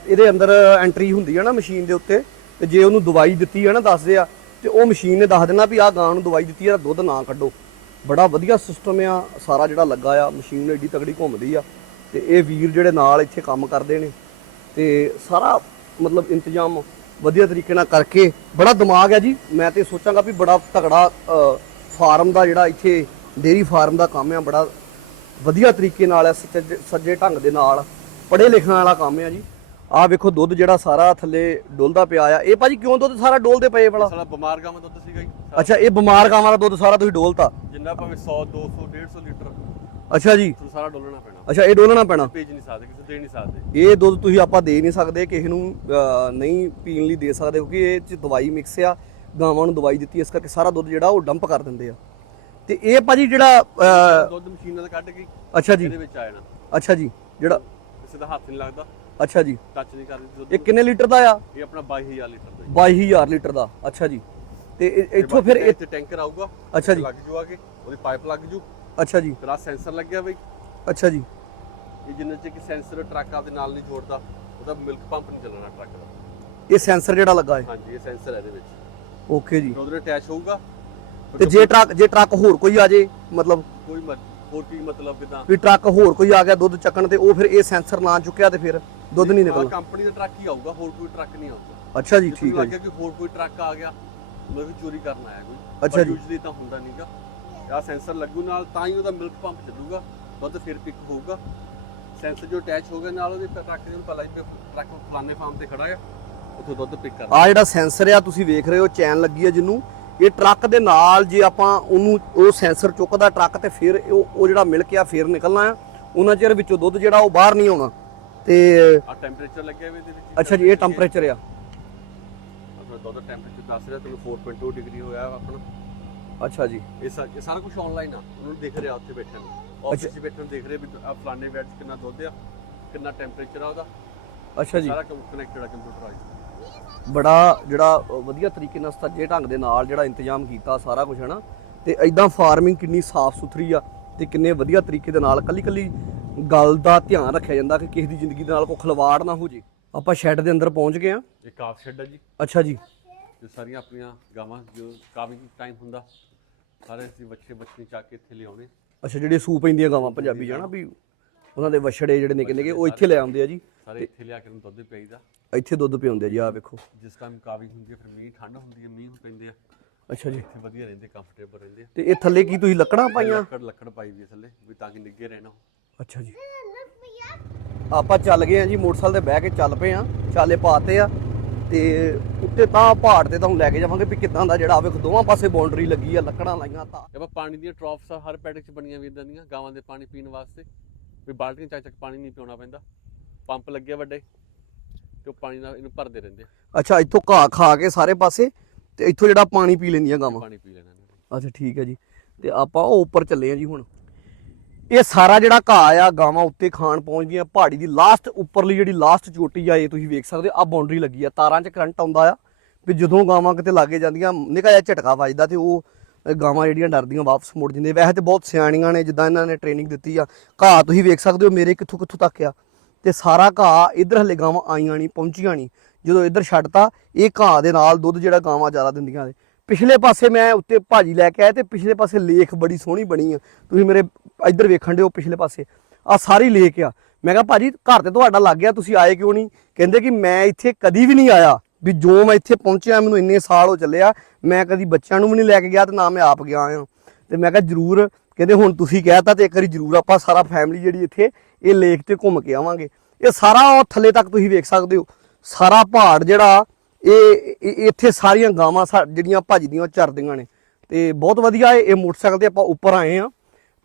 ਇਹਦੇ ਅੰਦਰ ਐਂਟਰੀ ਹੁੰਦੀ ਹੈ ਨਾ ਮਸ਼ੀਨ ਦੇ ਉੱਤੇ ਤੇ ਜੇ ਉਹਨੂੰ ਦਵਾਈ ਦਿੱਤੀ ਹੈ ਨਾ ਦੱਸਦੇ ਆ, ਤੇ ਉਹ ਮਸ਼ੀਨ ਨੇ ਦੱਸ ਦੇਣਾ ਵੀ ਆਹ ਗਾਂ ਨੂੰ ਦਵਾਈ ਦਿੱਤੀ ਆ ਦੁੱਧ ਨਾ ਕੱਢੋ। ਬੜਾ ਵਧੀਆ ਸਿਸਟਮ ਆ, ਸਾਰਾ ਜਿਹੜਾ ਲੱਗਾ ਆ, ਮਸ਼ੀਨ ਏਡੀ ਤਗੜੀ ਘੁੰਮਦੀ ਆ, ਤੇ ਇਹ ਵੀਰ ਜਿਹੜੇ ਨਾਲ ਇੱਥੇ ਕੰਮ ਕਰਦੇ ਨੇ, ਤੇ ਸਾਰਾ ਮਤਲਬ ਇੰਤਜ਼ਾਮ ਵਧੀਆ ਤਰੀਕੇ ਨਾਲ ਕਰਕੇ, ਬੜਾ ਦਿਮਾਗ ਆ ਜੀ, ਮੈਂ ਤੇ ਸੋਚਾਂਗਾ ਵੀ ਬੜਾ ਤਗੜਾ ਫਾਰਮ ਦਾ ਜਿਹੜਾ ਇੱਥੇ ਡੇਰੀ ਫਾਰਮ ਦਾ ਕੰਮ ਆ, ਬੜਾ ਵਧੀਆ ਤਰੀਕੇ ਨਾਲ ਆ, ਸੱਜੇ ਸੱਜੇ ਢੰਗ ਦੇ ਨਾਲ, ਪੜ੍ਹੇ ਲਿਖਣ ਵਾਲਾ ਕੰਮ ਆ ਜੀ। ਆਹ ਵੇਖੋ ਦੁੱਧ ਜਿਹੜਾ ਸਾਰਾ ਥੱਲੇ ਡੁੱਲਦਾ ਪਿਆ ਆ। ਇਹ ਭਾਜੀ ਕਿਉਂ ਦੁੱਧ ਸਾਰਾ ਡੋਲਦੇ ਪਏ ਭਲਾ? ਸਾਲਾ ਬਿਮਾਰ ਗਾਂ ਦਾ ਦੁੱਧ ਸੀਗਾ ਜੀ। ਅੱਛਾ ਇਹ ਬਿਮਾਰ ਗਾਵਾਂ ਦਾ ਦੁੱਧ ਸਾਰਾ ਤੁਸੀਂ ਡੋਲਤਾ? ਜਿੰਨਾ ਭਾਵੇਂ 100 200 150 ਲੀਟਰ। ਅੱਛਾ ਜੀ। ਸਾਰਾ ਡੋਲਣਾ ਪੈਣਾ। ਅੱਛਾ ਇਹ ਡੋਲਣਾ ਪੈਣਾ? ਭੇਜ ਨਹੀਂ ਸਕਦੇ ਕਿਸੇ ਦੇ ਨਹੀਂ ਸਕਦੇ। ਇਹ ਦੁੱਧ ਤੁਸੀਂ ਆਪਾਂ ਦੇ ਨਹੀਂ ਸਕਦੇ ਕਿਸੇ ਨੂੰ ਅਹ, ਨਹੀਂ ਪੀਣ ਲਈ ਦੇ ਸਕਦੇ ਕਿਉਂਕਿ ਇਹ ਚ ਦਵਾਈ ਮਿਕਸ ਆ। ਗਾਵਾਂ ਨੂੰ ਦਵਾਈ ਦਿੱਤੀ ਇਸ ਕਰਕੇ ਸਾਰਾ ਦੁੱਧ ਜਿਹੜਾ ਉਹ ਡੰਪ ਕਰ ਦਿੰਦੇ ਆ। ਤੇ ਇਹ ਭਾਜੀ ਜਿਹੜਾ ਅਹ, ਦੁੱਧ ਮਸ਼ੀਨ ਨਾਲ ਕੱਢ ਕੇ ਅੱਛਾ ਜੀ। ਇਹਦੇ ਵਿੱਚ ਆ ਜਾਣਾ। ਅੱਛਾ ਜੀ ਜਿਹੜਾ ਕਿਸੇ ਦਾ ਹੱਥ ਨਹੀਂ ਲੱਗਦਾ। ਅੱਛਾ ਜੀ। ਟੱਚ ਨਹੀਂ ਕਰਦੀ ਦੁੱਧ ਇਹ ਕਿੰਨੇ ਲੀਟਰ ਦਾ ਆ? ਇਹ ਆਪਣਾ 22000 ਲੀਟਰ ਦਾ ਜੀ। 22000 ਲੀਟਰ ਦਾ ਅੱਛਾ ਜੀ। ਤੇ ਇਹ- ਇੱਥੋਂ ਫਿਰ ਇਹ- ਇੱਥੇ ਟੈਂਕਰ ਆਊਗਾ ਅੱਛਾ ਜੀ। ਲੱਗ ਜੂ ਆਗੇ ਉਹਦੀ ਪਾਈਪ ਲੱਗ ਜੂ। ਅੱਛਾ ਜੀ। ਫਿਰ ਆਹ ਸੈਂਸਰ ਲੱਗਿਆ ਬਈ। ਅੱਛਾ ਜੀ। ਇਹ ਜਿੰਨੇ ਚ ਕਿ ਸੈਂਸਰ ਟਰੱਕ ਆਪਦੇ ਨਾਲ ਨਹੀਂ ਜੋੜਦਾ ਉਹਦਾ ਮਿਲਕ ਪੰਪ ਨਹੀਂ ਚੱਲਣਾ ਟਰੱਕ ਦਾ। ਇਹ ਸੈਂਸਰ ਜਿਹੜਾ ਲੱਗਾ ਹੈ? ਹਾਂਜੀ ਇਹ ਸੈਂਸਰ ਹੈ ਇਹਦੇ ਵਿੱਚ। ਓਕੇ ਜੀ। ਫਿਰ ਉਹਦੇ ਅਟੈਚ ਹੋਊਗਾ। ਤੇ ਜੇ ਟਰੱਕ ਜੇ ਟਰੱਕ ਹੋਰ ਕੋਈ ਆ ਜੇ ਮਤਲਬ ਕੋਈ ਮਤ- ਹੋਰ ਕੀ ਮਤਲਬ ਕਿਦਾਂ? ਵੀ ਟਰੱਕ ਹੋਰ ਕੋਈ ਆ ਗਿਆ ਦੁੱਧ ਚੱਕਣ ਤੇ ਉਹ ਫਿਰ ਇਹ ਸੈਂਸਰ ਨਾ ਚੁੱਕਿਆ ਤੇ ਫਿਰ ਦੁੱਧ ਨਹੀਂ ਨਿਕਲਣਾ ਕੰਪਨੀ ਦਾ ਟਰੱਕ ਹੀ ਆਊਗਾ ਹੋਰ ਕੋਈ ਟਰੱਕ ਨਹੀਂ ਆਊਗਾ। ਅੱਛਾ ਜੀ ਠੀਕ ਹੈ ਲੱਗਿਆ ਕਿ ਹੋਰ ਕੋਈ ਟਰੱਕ ਆ ਗਿਆ ਮਤਲਬ ਕਿ ਚੋਰੀ ਕਰਨ ਆਇਆ ਕੋਈ। ਅੱਛਾ ਜੀ। ਯੂਜਲੀ ਤਾਂ ਹੁੰਦਾ ਨਹੀਂਗਾ ਆ ਸੈਂਸਰ ਲੱਗੂ ਨਾਲ ਤਾਂ ਹੀ ਉਹਦਾ ਮਿਲਕ ਪੰਪ ਚੱਲੂਗਾ ਦੁੱਧ ਫਿਰ ਪਿਕ ਹੋਊਗਾ। ਸੈਂਸਰ ਜੋ ਅਟੈਚ ਹੋ ਗਿਆ ਨਾਲ ਉਹਦੇ ਟਰੱਕ ਦੇ ਨੂੰ ਪਤਾ ਲੱਗ ਪਿਆ ਟਰੱਕ ਫਲਾਣੇ ਫਾਰਮ ਤੇ ਖੜਾ ਆ ਉੱਥੋਂ ਦੁੱਧ ਪਿਕ ਕਰਨਾ। ਆ ਜਿਹੜਾ ਸੈਂਸਰ ਆ ਤੁਸੀਂ ਵੇਖ ਰਹੇ ਹੋ ਚੈਨ ਲੱਗੀ ਹੈ ਜਿਹਨੂੰ। ਇਹ ਟਰੱਕ ਦੇ ਨਾਲ ਜੇ ਆਪਾਂ ਉਹਨੂੰ ਉਹ ਸੈਂਸਰ ਚੁੱਕਦਾ ਟਰੱਕ ਤੇ ਫਿਰ ਉਹ ਉਹ ਜਿਹੜਾ ਮਿਲ ਕੇ ਆ ਫਿਰ ਨਿਕਲਣਾ ਆ। ਉਹਨਾਂ ਚਿਰ ਵਿੱਚੋਂ ਦੁੱਧ ਜਿਹੜਾ ਉਹ ਬਾਹਰ ਨਹੀਂ ਆਉਣਾ। ਤੇ ਆ ਟੈਂਪਰੇਚਰ ਲੱਗਿਆ ਹੋਇਆ ਇਹਦੇ ਵਿੱਚ? ਅੱਛਾ ਜੀ ਇਹ ਟੈਂਪਰੇਚਰ ਆ। ਆਪਣਾ ਦੁੱਧ ਟੈਂਪਰੇਚਰ ਦੱਸ ਰਿਹਾ ਤੁਹਾਨੂੰ 4.2 ਡਿਗਰੀ ਹੋਇਆ ਵਾ ਆਪਣਾ। ਅੱਛਾ ਜੀ। ਇਹ ਸਾ- ਇਹ ਸਾਰਾ ਕੁਝ ਆਨਲਾਈਨ ਆ ਉਹਨੂੰ ਦਿਖ ਰਿਹਾ ਉੱਥੇ ਬੈਠੇ ਨੂੰ। ਆਫਿਸ 'ਚ ਬੈਠੇ ਨੂੰ ਦੇਖ ਰਹੇ ਵੀ ਆ ਫਲਾਣੇ ਬੈਡ 'ਚ ਕਿੰਨਾ ਦੁੱਧ ਆ ਕਿੰਨਾ ਟੈਂਪਰੇਚਰ ਆ ਉਹਦਾ। ਅੱਛਾ ਜੀ। ਸਾਰਾ ਕਨੈਕਟਡ ਆ ਕੰਪਿਊਟਰ ਆ ਬੜਾ ਜਿਹੜਾ ਵਧੀਆ ਤਰੀਕੇ ਨਾਲ ਸੱਜੇ ਢੰਗ ਦੇ ਨਾਲ ਜਿਹੜਾ ਇੰਤਜ਼ਾਮ ਕੀਤਾ ਸਾਰਾ ਕੁਝ ਹੈ ਨਾ ਤੇ ਐਦਾਂ ਫਾਰਮਿੰਗ ਕਿੰਨੀ ਸਾਫ਼ ਸੁਥਰੀ ਆ ਤੇ ਕਿੰਨੇ ਵਧੀਆ ਤਰੀਕੇ ਦੇ ਨਾਲ ਕੱਲੀ ਕੱਲੀ ਗੱਲ ਦਾ ਧਿਆਨ ਰੱਖਿਆ ਜਾਂਦਾ ਕਿ ਕਿਸੇ ਦੀ ਜ਼ਿੰਦਗੀ ਦੇ ਨਾਲ ਕੋਈ ਖਲਵਾੜ ਨਾ ਹੋ ਜੇ। ਆਪਾਂ ਸ਼ੈੱਡ ਦੇ ਅੰਦਰ ਪਹੁੰਚ ਗਏ ਆ ਇਹ ਕਾਫ ਸ਼ੈੱਡ ਆ ਜੀ। ਅੱਛਾ ਜੀ। ਤੇ ਸਾਰੀਆਂ ਆਪਣੀਆਂ ਗਾਵਾਂ ਜੋ ਕਾਵਿੰਗ ਟਾਈਮ ਹੁੰਦਾ ਸਾਰੇ ਅਸੀਂ ਬੱਚੇ ਬੱਚੇ ਚੱਕ ਕੇ ਇੱਥੇ ਲਿਆਉਣੇ। ਅੱਛਾ ਜਿਹੜੇ ਸੂ ਪੈਂਦੀਆਂ ਗਾਵਾਂ ਪੰਜਾਬੀ ਜਾਣਾ ਵੀ ਉਹਨਾਂ ਦੇ ਵਛੜੇ ਜਿਹੜੇ ਨਿੱਕੇ ਨਿੱਕੇ ਉਹ ਇੱਥੇ ਲੈ ਆਉਂਦੇ ਆ ਜੀ। ਸਾਰੇ ਇੱਥੇ ਲਿਆ ਕੇ ਉਹਨੂੰ ਦੁੱਧ ਪਈਦਾ ਇੱਥੇ ਦੁੱਧ ਪਿਆਉਂਦੇ ਆ ਜੀ ਆ ਵੇਖੋ। ਜਿਸ ਟਾਈਮ ਕਾਵਿੰਗ ਹੁੰਦੀ ਹੈ ਫਿਰ ਮੀਂਹ ਠੰਡ ਹੁੰਦੀ ਹੈ ਮੀਂਹ ਪੈਂਦੇ ਆ। ਅੱਛਾ ਜੀ। ਇੱਥੇ ਵਧੀਆ ਰਹਿੰਦੇ ਕੰਫਰਟੇਬਲ ਰਹਿੰਦੇ ਆ। ਤੇ ਇਹ ਥੱਲੇ ਕੀ ਤੁਸੀਂ ਲੱਕੜਾਂ ਪਾਈਆਂ? ਲੱਕੜ ਲੱਕੜ ਪਾਈ ਵੀ ਹੈ ਥੱਲੇ ਵੀ ਤਾਂ ਕਿ ਨਿੱਗੇ ਰਹਿਣਾ ਅੱਛਾ ਜੀ. ਆਪਾਂ ਚੱਲ ਗਏ ਆ ਜੀ ਮੋਟਰਸਾਈਕਲ ਤੇ ਬਹਿ ਕੇ ਚੱਲ ਪਏ ਆ ਚਾਲੇ ਪਾਤੇ ਆ ਤੇ ਉੱਤੇ ਤਾਂ ਪਹਾੜ ਤੇ ਤੁਹਾਨੂੰ ਲੈ ਕੇ ਜਾਵਾਂਗੇ ਵੀ ਕਿੱਦਾਂ ਦਾ ਜਿਹੜਾ ਵੇਖ ਦੋਵਾਂ ਪਾਸੇ ਬਾਉਂਡਰੀ ਲੱਗੀ ਆ ਲੱਕੜਾਂ ਲਾਈਆਂ ਤਾਂ। ਇਹ ਆਪਾਂ ਪਾਣੀ ਦੀਆਂ ਟਰੌਫਸ ਆ ਹਰ ਪੈਡਕ 'ਚ ਬਣੀਆਂ ਵੀ ਇਦਾਂ ਦੀਆਂ ਗਾਵਾਂ ਦੇ ਪਾਣੀ ਪੀਣ ਵਾਸਤੇ। ਵੀ ਬਾਲਟੀਆਂ ਚੱਕ ਚੱਕ ਪਾਣੀ ਨਹੀਂ ਪਿਉਣਾ ਪੈਂਦਾ। ਪੰਪ ਲੱਗੇ ਵੱਡੇ ਤੇ ਉਹ ਪਾਣੀ ਨਾਲ ਇਹਨੂੰ ਭਰਦੇ ਰਹਿੰਦੇ। ਅੱਛਾ ਇੱਥੋਂ ਘਾਹ ਖਾ ਕੇ ਸਾਰੇ ਪਾਸੇ ਤੇ ਇੱਥੋਂ ਜਿਹੜਾ ਪਾਣੀ ਪੀ ਲੈਂਦੀਆਂ ਗਾਵਾਂ। ਪਾਣੀ ਪੀ ਲੈਣਾ ਅੱਛਾ ਠੀਕ ਹੈ ਜੀ। ਤੇ ਆਪਾਂ ਉਹ ਉੱਪਰ ਚੱਲੇ ਆ ਜੀ ਹੁਣ। ਇਹ ਸਾਰਾ ਜਿਹੜਾ ਘਾਹ ਆ ਗਾਵਾਂ ਉੱਤੇ ਖਾਣ ਪਹੁੰਚਦੀਆਂ ਪਹਾੜੀ ਦੀ ਲਾਸਟ ਉੱਪਰਲੀ ਜਿਹੜੀ ਲਾਸਟ ਚੋਟੀ ਆ, ਇਹ ਤੁਸੀਂ ਵੇਖ ਸਕਦੇ ਆ ਬਾਉਂਡਰੀ ਲੱਗੀ ਆ। ਤਾਰਾਂ 'ਚ ਕਰੰਟ ਆਉਂਦਾ ਆ। ਵੀ ਜਦੋਂ ਗਾਵਾਂ ਕਿਤੇ ਲਾਗੇ ਜਾਂਦੀਆਂ, ਨਿਕਾ ਜਿਹਾ ਝਟਕਾ ਵੱਜਦਾ ਤੇ ਉਹ ਗਾਵਾਂ ਜਿਹੜੀਆਂ ਡਰਦੀਆਂ ਵਾਪਸ ਮੁੜ ਜਾਂਦੀਆਂ। ਵੈਸੇ ਤੇ ਬਹੁਤ ਸਿਆਣੀਆਂ ਨੇ, ਜਿੱਦਾਂ ਇਹਨਾਂ ਨੇ ਟ੍ਰੇਨਿੰਗ ਦਿੱਤੀ ਆ। ਘਾਹ ਤੁਸੀਂ ਵੇਖ ਸਕਦੇ ਹੋ, ਮੇਰੇ ਕਿੱਥੋਂ ਕਿੱਥੋਂ ਤੱਕ ਆ। ਤੇ ਸਾਰਾ ਘਾਹ ਇਧਰ ਹਲੇ ਗਾਵਾਂ ਆਈਆਂ ਨਹੀਂ, ਪਹੁੰਚੀਆਂ ਨਹੀਂ। ਜਦੋਂ ਇੱਧਰ ਛੱਡਤਾ, ਇਹ ਘਾਹ ਦੇ ਨਾਲ ਦੁੱਧ ਜਿਹੜਾ ਗਾਵਾਂ ਜ਼ਿਆਦਾ ਦਿੰਦੀਆਂ ਨੇ। ਪਿਛਲੇ ਪਾਸੇ ਮੈਂ ਉੱਤੇ ਭਾਜੀ ਲੈ ਕੇ ਆਇਆ ਤੇ ਪਿਛਲੇ ਪਾਸੇ ਲੇਖ ਬੜੀ ਸੋਹਣੀ ਬਣੀ ਆ। ਤੁਸੀਂ ਮੇਰੇ ਇੱਧਰ ਵੇਖਣ ਦਿਓ ਪਿਛਲੇ ਪਾਸੇ। ਆ ਸਾਰੀ ਲੇਕ ਆ। ਮੈਂ ਕਿਹਾ, ਭਾਜੀ, ਘਰ ਤੇ ਤੁਹਾਡਾ ਲੱਗ ਗਿਆ, ਤੁਸੀਂ ਆਏ ਕਿਉਂ ਨਹੀਂ? ਕਹਿੰਦੇ ਕਿ ਮੈਂ ਇੱਥੇ ਕਦੀ ਵੀ ਨਹੀਂ ਆਇਆ। ਵੀ ਜੋ ਮੈਂ ਇੱਥੇ ਪਹੁੰਚਿਆ, ਮੈਨੂੰ ਇੰਨੇ ਸਾਲ ਹੋ ਚੱਲੇ ਆ, ਮੈਂ ਕਦੀ ਬੱਚਿਆਂ ਨੂੰ ਵੀ ਨਹੀਂ ਲੈ ਕੇ ਗਿਆ ਤੇ ਨਾ ਮੈਂ ਆਪ ਗਿਆ ਆ। ਤੇ ਮੈਂ ਕਿਹਾ, ਜਰੂਰ। ਕਹਿੰਦੇ, ਹੁਣ ਤੁਸੀਂ ਕਹਿਤਾ ਤੇ ਇੱਕ ਵਾਰੀ ਜਰੂਰ ਆਪਾਂ ਸਾਰਾ ਫੈਮਿਲੀ ਜਿਹੜੀ ਇੱਥੇ, ਇਹ ਲੇਕ ਤੇ ਘੁੰਮ ਕੇ ਆਵਾਂਗੇ। ਇਹ ਸਾਰਾ ਉਹ ਥੱਲੇ ਤੱਕ ਤੁਸੀਂ ਵੇਖ ਸਕਦੇ ਹੋ। ਸਾਰਾ ਪਹਾੜ ਜਿਹੜਾ ਇਹ, ਇਹ- ਇੱਥੇ ਸਾਰੀਆਂ ਗਾਵਾਂ ਸਾ- ਜਿਹੜੀਆਂ ਭਾਜੀ ਦੀਆਂ ਉਹ ਚਰਦੀਆਂ ਨੇ। ਤੇ ਬਹੁਤ ਵਧੀਆ ਇਹ ਇਹ ਮੋਟਰਸਾਈਕਲ ਤੇ ਆਪਾਂ ਉੱਪਰ ਆਏ ਆ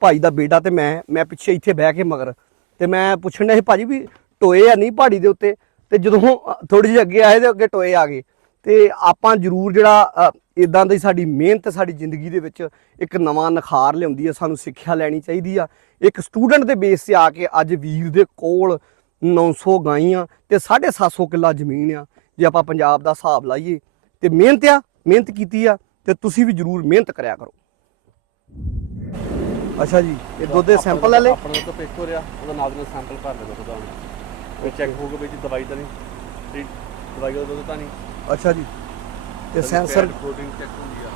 ਭਾਈ ਦਾ ਬੇਟਾ ਤੇ ਮੈਂ ਮੈਂ ਪਿੱਛੇ ਇੱਥੇ ਬਹਿ ਕੇ ਮਗਰ। ਤੇ ਮੈਂ ਪੁੱਛਣ ਡਿਆ ਸੀ, ਭਾਜੀ ਵੀ ਟੋਏ ਆ ਨਹੀਂ ਪਹਾੜੀ ਦੇ ਉੱਤੇ? ਤੇ ਜਦੋਂ ਥੋੜੀ ਜਿਹੀ ਅੱਗੇ ਆਏ, ਤੇ ਅੱਗੇ ਟੋਏ ਆ ਗਏ। ਤੇ ਆਪਾਂ ਜਰੂਰ ਜਿਹੜਾ ਇਦਾਂ ਦੀ ਸਾਡੀ ਮਿਹਨਤ, ਸਾਡੀ ਜ਼ਿੰਦਗੀ ਦੇ ਵਿੱਚ ਇੱਕ ਨਵਾਂ ਨਖਾਰ ਲਿਆਉਂਦੀ ਹੈ ਸਾਨੂੰ ਸਿੱਖਿਆ ਲੈਣੀ ਚਾਹੀਦੀ ਆ। ਇੱਕ ਸਟੂਡੈਂਟ ਦੇ ਬੇਸ ਤੇ ਆ ਕੇ ਅੱਜ ਵੀਰ ਦੇ ਕੋਲ 900 ਗਾਈਆਂ ਤੇ 750 ਕਿੱਲਾ ਜ਼ਮੀਨ ਆ। ਜੇ ਆਪਾਂ ਪੰਜਾਬ ਦਾ ਹਿਸਾਬ ਲਾਈਏ ਤੇ ਮਿਹਨਤ ਆ ਮਿਹਨਤ ਕੀਤੀ ਆ ਤੇ ਤੁਸੀਂ ਵੀ ਜਰੂਰ ਮਿਹਨਤ ਕਰਿਆ ਕਰੋ। ਅੱਛਾ ਜੀ ਇਹ ਦੁੱਧ ਦੇ ਸੈਂਪਲ ਲੈ ਲੈ ਆਪਣਾ ਤਾਂ ਪੇਕ ਹੋ ਰਿਹਾ ਉਹਦਾ ਨਾਲ ਦੇ ਸੈਂਪਲ ਭਰ ਲੈ ਦੋ। ਤੁਹਾਨੂੰ ਵੀ ਚੈੱਕ ਹੋਊਗਾ ਵੀ ਜੀ ਦਵਾਈ ਤਾਂ ਨਹੀਂ ਦਵਾਈ ਦਾ ਦੁੱਧ ਤਾਂ ਨਹੀਂ। ਅੱਛਾ ਜੀ ਤੇ ਸੈਂਸਰ ਪ੍ਰੋਟੀਨ ਚੈੱਕ ਹੁੰਦੀ ਆ।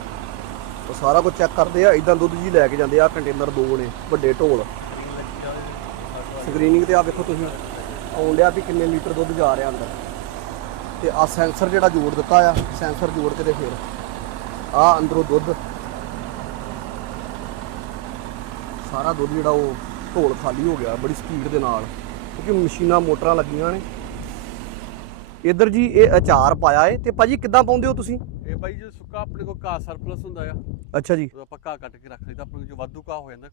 ਉਹ ਸਾਰਾ ਕੁਝ ਚੈੱਕ ਕਰਦੇ ਆ ਇਦਾਂ ਦੁੱਧ ਜੀ ਲੈ ਕੇ ਜਾਂਦੇ ਆ ਕੰਟੇਨਰ ਦੋ ਨੇ ਵੱਡੇ ਢੋਲ। ਸਕਰੀਨਿੰਗ ਤੇ ਆ ਵੇਖੋ ਤੁਸੀਂ ਆਉਣ ਡਿਆ ਵੀ ਕਿੰਨੇ ਲੀਟਰ ਦੁੱਧ ਜਾ ਰਿਹਾ ਅੰਦਰ। ਤੇ ਆ ਸੈਂਸਰ ਜਿਹੜਾ ਜੋੜ ਦਿੱਤਾ ਆ ਸੈਂਸਰ ਜੋੜ ਕੇ ਤੇ ਫਿਰ ਆ ਅੰਦਰੋਂ ਦੁੱਧ। ਸਾਰਾ ਦੁੱਧ ਜਿਹੜਾ ਉਹ ਢੋਲ ਖਾਲੀ ਹੋ ਗਿਆ ਬੜੀ ਸਪੀਡ ਦੇ ਨਾਲ ਕਿਉਂਕਿ ਮਸ਼ੀਨਾਂ ਮੋਟਰਾਂ ਲੱਗੀਆਂ ਨੇ। ਇੱਧਰ ਜੀ ਇਹ ਅਚਾਰ ਪਾਇਆ ਏ ਤੇ ਭਾਜੀ ਕਿੱਦਾਂ ਪਾਉਂਦੇ ਹੋ ਤੁਸੀਂ? ਇਹ ਬਾਈ ਜੋ ਸੁੱਕਾ ਆਪਣੇ ਕੋਲ ਘਾਹ ਸਰਪਲਸ ਹੁੰਦਾ ਆ। ਅੱਛਾ ਜੀ। ਆਪਾਂ ਘਾਹ ਕੱਟ ਕੇ ਰੱਖ ਲਈਦਾ ਆਪਣੇ ਕੋਲ ਜੋ ਵਾਧੂ ਘਾਹ ਹੋ ਜਾਂਦਾ।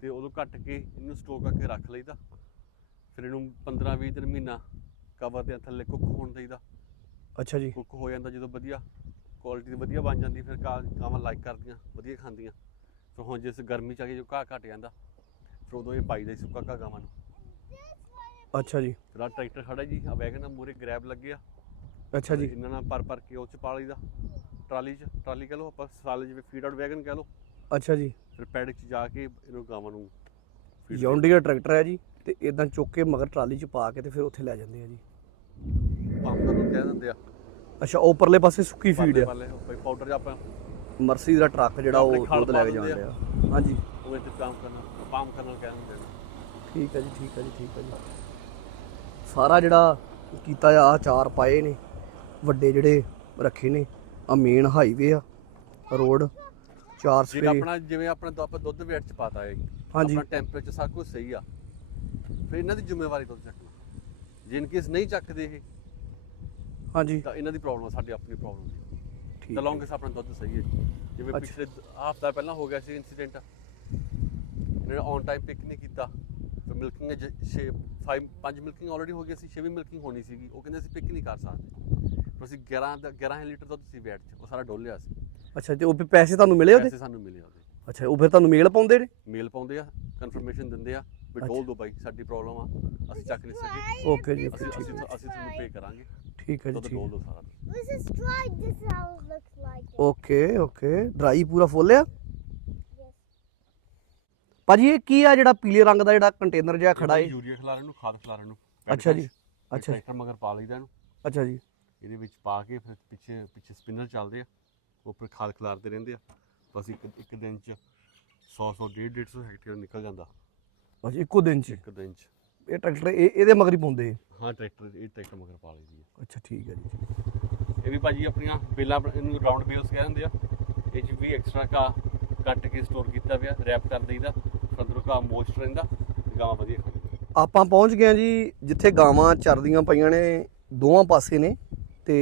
ਤੇ ਉਦੋਂ ਕੱਟ ਕੇ ਇਹਨੂੰ ਸਟੋਰ ਕਰਕੇ ਰੱਖ ਲਈਦਾ। ਫਿਰ ਇਹਨੂੰ 15 20 ਦਿਨ ਮਹੀਨਾ ਕਵਰ ਦੇ ਥੱਲੇ ਕੁੱਕ ਹੋਣ ਦੇਈਦਾ। ਅੱਛਾ ਜੀ। ਕੁੱਕ ਹੋ ਜਾਂਦਾ ਜਦੋਂ ਵਧੀਆ ਕੁਆਲਿਟੀ ਵਧੀਆ ਬਣ ਜਾਂਦੀ ਫਿਰ ਗਾਵਾਂ ਲਾਈਕ ਕਰਦੀਆਂ ਵਧੀਆ ਖਾਂਦੀਆਂ। ਫਿਰ ਹੁਣ ਜਿਸ ਗਰਮੀ ਚ ਆ ਕੇ ਜੋ ਘਾਹ ਘਟ ਜਾਂਦਾ ਫਿਰ ਉਦੋਂ ਇਹ ਪਾਈਦਾ ਸੁੱਕਾ ਘਾਹ ਗਾਵਾਂ ਨੂੰ। ਅੱਛਾ ਜੀ। ਫਿਰ ਟਰੈਕਟਰ ਖੜਾ ਜੀ ਆ ਵੈਗਨ ਮੂਰੇ ਗ੍ਰੈਬ ਲੱਗੇ ਆ ਅੱਛਾ ਜੀ। ਇਹਨਾਂ ਨਾਲ ਪਰ ਪਰ ਕੇ ਉਹ ਚ ਪਾ ਲਈਦਾ ਟਰਾਲੀ ਚ ਟਰਾਲੀ ਕਹ ਲਓ ਆਪਾਂ ਸਾਲੇ ਜਿਵੇਂ ਫੀਡ ਆਊਟ ਵੈਗਨ ਕਹ ਲਓ। ਅੱਛਾ ਜੀ। ਫਿਰ ਪੈਡਕ ਚ ਜਾ ਕੇ ਇਹਨੂੰ ਗਾਵਾਂ ਨੂੰ ਜੌਂਡੀਅਰ ਟਰੈਕਟਰ ਹੈ ਜੀ ਤੇ ਇਦਾਂ ਚੁੱਕ ਕੇ ਮਗਰ ਟਰਾਲੀ 'ਚ ਪਾ ਕੇ ਤੇ ਫਿਰ ਉੱਥੇ ਲੈ ਜਾਂਦੇ ਆ ਜੀ। ਕਹਿ ਦਿੰਦੇ ਆ। ਅੱਛਾ ਉੱਪਰਲੇ ਪਾਸੇ ਸੁੱਕੀ ਫੀਡ ਆ। ਪਾਲੇ ਪਾਊਡਰ ਜਾਂ ਆਪਾਂ ਮਰਸੀ ਦਾ ਟਰੱਕ ਜਿਹੜਾ ਉਹ ਦੁੱਧ ਲੈ ਕੇ ਜਾਂਦੇ ਆ। ਹਾਂਜੀ। ਉਹ ਤੇ ਕੰਮ ਕਰਨਾ ਪੰਪ ਕਰਨਾ ਕਹਿ ਦਿੰਦੇ ਨੇ ਠੀਕ ਹੈ ਜੀ ਠੀਕ ਹੈ ਜੀ ਠੀਕ ਹੈ ਜੀ। ਸਾਰਾ ਜਿਹੜਾ ਕੀਤਾ ਆ ਚਾਰ ਪਾਏ ਨੇ। ਵੱਡੇ ਜਿਹੜੇ ਰੱਖੇ ਨੇ। ਆ ਮੇਨ ਹਾਈਵੇ ਆ ਰੋਡ ਚਾਰ ਸਪੇ ਆਪਣਾ ਜਿਵੇਂ ਆਪਣਾ ਦੁੱਧ- ਆਪਾਂ ਦੁੱਧ ਵੇਟ ਚ ਪਾਤਾ ਹੈ ਹਾਂਜੀ। ਆਪਣਾ ਟੈਂਪਰੇਚਰ ਸਭ ਕੁਝ ਸਹੀ ਆ। ਫਿਰ ਇਹਨਾਂ ਦੀ ਜ਼ਿੰਮੇਵਾਰੀ ਦੁੱਧ ਚੱਕਣਾ। ਜੇ ਇਨ ਕੇਸ ਨਹੀਂ ਚੱਕਦੇ ਇਹ। ਹਾਂਜੀ। ਤਾਂ ਇਹਨਾਂ ਦੀ ਪ੍ਰੋਬਲਮ ਸਾਡੀ ਆਪਣੀ ਪ੍ਰੋਬਲਮ ਨਹੀਂ ਠੀਕ ਤਾਂ ਹੈ। ਲੌਂਗ ਆਪਣਾ ਦੁੱਧ ਸਹੀ ਹੈ ਜੀ। ਜਿਵੇਂ ਅੱਛਾ। ਪਿਛਲੇ ਹਫਤਾ ਪਹਿਲਾਂ ਹੋ ਗਿਆ ਸੀ ਇਨਸੀਡੈਂਟ ਇਹਨਾਂ ਨੇ ਔਨ ਟਾਈਮ ਪਿਕ ਨਹੀਂ ਕੀਤਾ। ਫਿਰ ਮਿਲਕਿੰਗ 6 5 5 ਮਿਲਕਿੰਗ ਆਲਰੇਡੀ ਹੋ ਗਈ ਸੀ 6ਵੀਂ ਮਿਲਕਿੰਗ ਹੋਣੀ ਸੀਗੀ। ਉਹ ਕਹਿੰਦੇ ਅਸੀਂ ਪਿਕ ਨਹੀਂ ਕਰ ਸਕਦੇ। ਫਿਰ ਅਸੀਂ 11 ਦਾ 11 ਲੀਟਰ ਦੁੱਧ ਸੀ ਵੇਟ ਚ। ਉਹ ਸਾਰਾ ਡੋਲਿਆ ਸੀ। ਅੱਛਾ ਤੇ ਉਹ ਵੀ ਪੈਸੇ ਤੁਹਾਨੂੰ ਮਿਲੇ ਉਹਦੇ? ਪੈਸੇ ਸਾਨੂੰ ਮਿਲੇ ਉਹਦੇ। ਅੱਛਾ ਉਹ ਫਿਰ ਤੁਹਾਨੂੰ ਮੇਲ ਪਾਉਂਦੇ ਨੇ? ਮੇਲ ਪਾਉਂਦੇ ਆ ਕਨਫਰਮੇਸ਼ਨ ਦਿੰਦੇ ਆ ਵੀ ਅੱਛਾ। ਡੋਲ ਦੋ ਬਾਈ ਸਾਡੀ ਪ੍ਰੋਬਲਮ ਆ। ਅਸੀਂ ਚੱਕ ਨਹੀਂ ਸਕੇ। ਓਕੇ ਜੀ। ਅਸੀਂ ਓਕੇ ਅਸੀਂ ਠੀਕ ਅਸੀਂ ਤੁਹਾਨੂੰ ਪੇ ਕਰਾਂਗੇ। ਠੀਕ ਹੈ ਜੀ ਦੁੱਧ ਠੀਕ ਦੋ ਸਾਰਾ Let's just try this how it looks like. It. Okay okay. Dry ਪੂਰਾ ਫੁੱਲ ਆ. ਭਾਜੀ ਇਹ ਕੀ ਆ ਜਿਹੜਾ ਪੀਲੇ ਰੰਗ ਦਾ ਜਿਹੜਾ ਕੰਟੇਨਰ ਜਿਹਾ ਖੜਾ ਏ? ਯੂਰੀਆ ਖਿਲਾਰਨ ਨੂੰ ਖਾਦ ਖਿਲਾਰਨ ਨੂੰ। ਅੱਛਾ ਜੀ, ਅੱਛਾ ਜੀ। ਟਰੈਕਟਰ ਮਗਰ ਪਾ ਲਈਦਾ ਇਹਨੂੰ। ਅੱਛਾ ਜੀ। ਇਹਦੇ ਵਿੱਚ ਪਾ ਕੇ ਫਿਰ ਪਿੱਛੇ ਪਿੱਛੇ ਸਪਿਨਰ ਚੱਲਦੇ ਆ। ਉੱਪਰ ਖਾਦ ਖਿਲਾਰਦੇ ਰਹਿੰਦੇ ਆ। ਬਸ ਇੱਕ ਇੱਕ ਦਿਨ ਚ 100 100 150 150 ਹੈਕਟੇਅਰ ਨਿਕਲ ਜਾਂਦਾ। ਅੱਛਾ ਇੱਕੋ ਦਿਨ ਚ? ਇੱਕ ਦਿਨ ਚ। ਇਹ ਟਰੈਕਟਰ ਇਹ ਇਹਦੇ ਮਗਰ ਹੀ ਪਾਉਂਦੇ। ਹਾਂ ਟਰੈਕਟਰ ਇਹ ਟਰੈਕਟਰ ਮਗਰ ਪਾ ਲਈਦੀ ਹੈ ਅੱਛਾ ਠੀਕ ਹੈ ਜੀ। ਇਹ ਵੀ ਭਾਜੀ ਆਪਣੀਆਂ ਬੇਲਾਂ ਇਹਨੂੰ ਰਾਉਂਡ ਬੇਲਸ ਕਹਿੰਦੇ ਆ। ਇਹ ਚ ਵੀ ਐਕਸਟਰਾ ਕਾ ਕੱਟ ਕੇ ਸਟੋਰ ਕੀਤਾ ਪਿਆ ਰੈਪ ਕਰ ਦਈਦਾ ਅੰਦਰੋਂ ਕਾ ਮੋਇਸਚਰ ਰਹਿੰਦਾ ਗਾਵਾਂ ਵਧੀਆ ਆਪਾਂ ਪਹੁੰਚ ਗਏ ਜੀ ਜਿੱਥੇ ਗਾਵਾਂ ਚਰਦੀਆਂ ਪਈਆਂ ਨੇ ਦੋਵਾਂ ਪਾਸੇ ਨੇ ਤੇ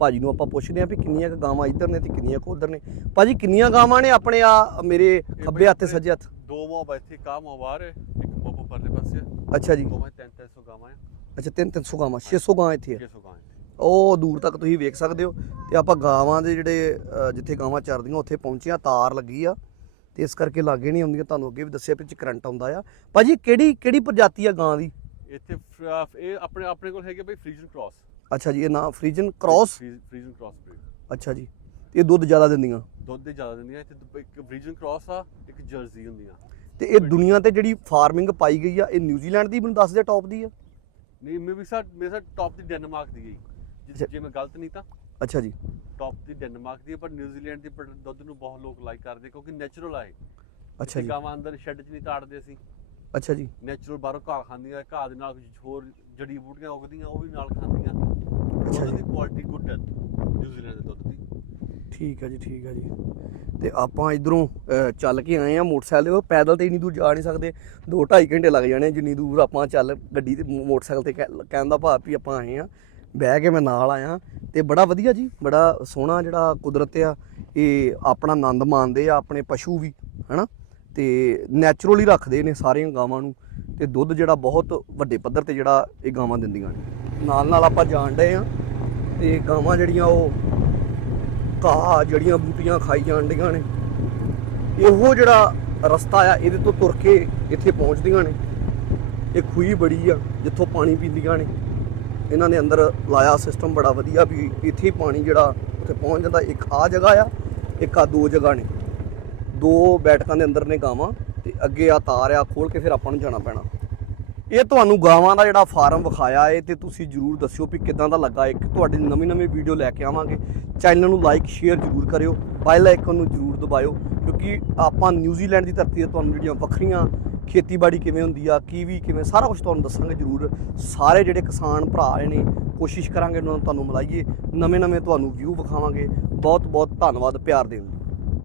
ਭਾਜੀ ਨੂੰ ਆਪਾਂ ਪੁੱਛਦੇ ਆਂ ਵੀ ਕਿੰਨੀਆਂ ਕੁ ਗਾਵਾਂ ਇੱਧਰ ਨੇ ਤੇ ਕਿੰਨੀਆਂ ਕੁ ਉੱਧਰ ਨੇ। ਭਾਜੀ ਕਿੰਨੀਆਂ ਗਾਵਾਂ ਨੇ ਆਪਣੇ ਆ ਮੇਰੇ ਖੱਬੇ ਹੱਥ ਤੇ ਸੱਜੇ ਹੱਥ? ਦੋ ਮੋਬ ਇੱਥੇ ਕਾ ਮੋਬਾਰ ਇੱਕ ਮੋਬ ਪਰਲੇ ਅੱਛਾ ਜੀ। ਦੋਵੇਂ 300 ਗਾਵਾਂ ਆ। ਅੱਛਾ 3-300 ਗਾਵਾਂ। 600 ਗਾਂ ਇੱਥੇ ਆ। 600 ਗਾਂ ਉਹ ਦੂਰ ਤੱਕ ਤੁਸੀਂ ਵੇਖ ਸਕਦੇ ਹੋ ਤੇ ਆਪਾਂ ਗਾਵਾਂ ਦੇ ਜਿਹੜੇ ਅ, ਜਿੱਥੇ ਗਾਵਾਂ ਚਰਦੀਆਂ ਉੱਥੇ ਪਹੁੰਚੇ ਆ ਤਾਰ ਲੱਗੀ ਆ। ਤੇ ਇਸ ਕਰਕੇ ਲਾਗੇ ਨਹੀਂ ਆਉਂਦੀਆਂ ਤੁਹਾਨੂੰ ਅੱਗੇ ਵੀ ਦੱਸਿਆ ਵੀ ਚ ਕਰੰਟ ਆਉਂਦਾ ਆ। ਭਾਜੀ ਕਿਹੜੀ ਕਿਹੜੀ ਪ੍ਰਜਾਤੀ ਆ ਗਾਂ ਦੀ? ਇੱਥੇ ਫ- ਇਹ ਆਪਣੇ ਆਪਣੇ ਕੋਲ ਹੈਗੇ ਬਈ ਫਰੀਜ਼ਨ ਕ੍ਰਾਸ। ਅੱਛਾ ਜੀ ਇਹ ਨਾਂ Friesian cross? Friesian cross breed ਅੱਛਾ ਜੀ ਇਹ ਦੁੱਧ ਜ਼ਿਆਦਾ ਦਿੰਦੀਆਂ? ਦੁੱਧ ਦੇ ਜ਼ਿਆਦਾ ਦਿੰਦੀਆਂ ਇੱਥੇ ਦ- ਇੱਕ ਫਰੀਜ਼ਨ ਕ੍ਰਾਸ ਆ ਇੱਕ ਜਰਸੀ ਹੁੰਦੀਆਂ। ਤੇ ਇਹ ਦੁਨੀਆ ਤੇ ਜਿਹੜੀ ਫਾਰਮਿੰਗ ਪਾਈ ਗਈ ਆ ਇਹ ਨਿਊਜ਼ੀਲੈਂਡ ਦੀ ਮੈਨੂੰ ਦੱਸ ਦੇ ਟੌਪ ਦੀ ਆ। ਨਹੀਂ ਮੇ ਵੀ ਸਾ ਮੇਰੇ ਸਾ ਟੌਪ ਦੀ ਡੈਨਮਾਰਕ ਦੀ ਗਈ ਅੱਛਾ। ਜੇ- ਜੇ ਮੈਂ ਗਲਤ ਨਹੀਂ ਤਾਂ। ਅੱਛਾ ਜੀ। ਟੌਪ ਦੀ ਡੈਨਮਾਰਕ ਦੀ ਹੈ, ਪਰ ਨਿਊਜ਼ੀਲੈਂਡ ਦੀ ਪ੍ਰੋਡ- ਦੁੱਧ ਨੂੰ ਬਹੁਤ ਲੋਕ ਲਾਈਕ ਕਰਦੇ ਕਿਉਂਕਿ ਨੈਚੁਰਲ ਆ ਇਹ। ਅੱਛਾ ਜੀ। ਗਾਵਾਂ ਅੰਦਰ ਸ਼ੈੱਡ 'ਚ ਨਹੀਂ ਤਾੜਦੇ ਅਸੀਂ। ਅੱਛਾ ਜੀ। ਨੈਚੁਰਲ ਬਾਹਰੋਂ ਘਾਹ ਖਾਂਦੀਆਂ ਘਾਹ ਦੇ ਨਾਲ ਕੁਝ ਹੋਰ ਜੜੀ ਬੂਟੀਆਂ ਉਗਦੀਆਂ ਉਹ ਵੀ ਨਾਲ ਖਾਂਦੀਆਂ। ਅੱਛਾ ਦੁੱਧ ਜੀ। ਦੀ ਕੁਆਲਿਟੀ ਗੁੱਡ ਹੈ ਨਿਊਜ਼ੀਲੈਂਡ ਦੇ ਦੁੱਧ ਦੀ। ਠੀਕ ਹੈ ਜੀ, ਠੀਕ ਹੈ ਜੀ। ਤੇ ਆਪਾਂ ਇਧਰੋਂ ਚੱਲ ਕੇ ਆਏ ਆ ਮੋਟਰਸਾਈਕਲ ਤੇ। ਪੈਦਲ ਤੇ ਇੰਨੀ ਦੂਰ ਜਾ ਨਹੀਂ ਸਕਦੇ। 2.5 ਘੰਟੇ ਲੱਗ ਜਾਣੇ ਜਿੰਨੀ ਦੂਰ ਆਪਾਂ ਚੱਲ ਗੱਡੀ ਤੇ ਮੋਟਰਸਾਈਕਲ ਤੇ ਕਹਿ- ਕਹਿਣ ਦਾ ਭਾਵ ਵੀ ਆਪਾਂ ਆਏ ਆ। ਬਹਿ ਕੇ ਮੈਂ ਨਾਲ ਆਇਆ। ਤੇ ਬੜਾ ਵਧੀਆ ਜੀ, ਬੜਾ ਸੋਹਣਾ ਜਿਹੜਾ ਕੁਦਰਤ ਆ, ਇਹ ਆਪਣਾ ਆਨੰਦ ਮਾਣਦੇ ਆ ਆਪਣੇ ਪਸ਼ੂ ਵੀ, ਹਨਾ? ਤੇ ਨੈਚੁਰਲੀ ਰੱਖਦੇ ਨੇ ਸਾਰੀਆਂ ਗਾਵਾਂ ਨੂੰ। ਤੇ ਦੁੱਧ ਜਿਹੜਾ ਬਹੁਤ ਵੱਡੇ ਪੱਧਰ ਤੇ ਜਿਹੜਾ ਇਹ ਗਾਵਾਂ ਦਿੰਦੀਆਂ ਨੇ। ਨਾਲ ਨਾਲ ਆਪਾਂ ਜਾਣ ਡਏ ਆ। ਤੇ ਗਾਵਾਂ ਜਿਹੜੀਆਂ ਉਹ ਘਾਹ ਜੜੀਆਂ ਬੂਟੀਆਂ ਖਾਈ ਜਾਣ ਨੇ। ਇਹੋ ਜਿਹੜਾ ਰਸਤਾ ਆ, ਇਹਦੇ ਤੋਂ ਤੁਰ ਕੇ ਇੱਥੇ ਪਹੁੰਚਦੀਆਂ ਨੇ। ਇਹ ਖੂਹੀ ਬੜੀ ਆ, ਜਿੱਥੋਂ ਪਾਣੀ ਪੀਂਦੀਆਂ ਨੇ। ਇਹਨਾਂ ਨੇ ਅੰਦਰ ਲਾਇਆ ਸਿਸਟਮ ਬੜਾ ਵਧੀਆ ਵੀ ਇੱਥੇ ਹੀ ਪਾਣੀ ਜਿਹੜਾ ਉੱਥੇ ਪਹੁੰਚ ਜਾਂਦਾ। ਇੱਕ ਆ ਜਗ੍ਹਾ ਆ, ਇੱਕ ਆ ਦੋ ਜਗ੍ਹਾ ਨੇ। ਦੋ ਬੈਠਕਾਂ ਦੇ ਅੰਦਰ ਨੇ ਗਾਵਾਂ ਤੇ ਅੱਗੇ ਆ ਤਾਰ ਆ ਖੋਲ ਕੇ ਫਿਰ ਆਪਾਂ ਨੂੰ ਜਾਣਾ ਪੈਣਾ। ਇਹ ਤੁਹਾਨੂੰ ਗਾਵਾਂ ਦਾ ਜਿਹੜਾ ਫਾਰਮ ਵਿਖਾਇਆ ਹੈ ਤੇ ਤੁਸੀਂ ਜਰੂਰ ਦੱਸਿਓ ਵੀ ਕਿਦਾਂ ਦਾ ਲੱਗਾ ਇੱਕ ਤੁਹਾਡੀ ਨਵੀਂ ਨਵੀਂ ਵੀਡੀਓ ਲੈ ਕੇ ਆਵਾਂਗੇ। ਚੈਨਲ ਨੂੰ ਲਾਈਕ ਸ਼ੇਅਰ ਜਰੂਰ ਕਰਿਓ। ਬੈਲ ਆਈਕਨ ਨੂੰ ਜਰੂਰ ਦਬਾਇਓ ਕਿਉਂਕਿ ਆਪਾਂ ਨਿਊਜ਼ੀਲੈਂਡ ਦੀ ਧਰਤੀ ਤੇ ਤੁਹਾਨੂੰ ਜਿਹੜੀਆਂ ਵੱਖਰੀਆਂ ਖੇਤੀਬਾੜੀ ਕਿਵੇਂ ਹੁੰਦੀ ਆ, ਕੀਵੀ ਕਿਵੇਂ, ਸਾਰਾ ਕੁਝ ਤੁਹਾਨੂੰ ਦੱਸਾਂਗੇ ਜਰੂਰ। ਸਾਰੇ ਜਿਹੜੇ ਕਿਸਾਨ ਭਰਾ ਆਏ ਨੇ, ਕੋਸ਼ਿਸ਼ ਕਰਾਂਗੇ ਉਹਨਾਂ ਨੂੰ ਤੁਹਾਨੂੰ ਮਿਲਾਈਏ। ਨਵੇਂ ਨਵੇਂ ਤੁਹਾਨੂੰ ਵਿਊ ਵਿਖਾਵਾਂਗੇ। ਬਹੁਤ ਬਹੁਤ ਧੰਨਵਾਦ, ਪਿਆਰ ਦੇਣ ਲਈ।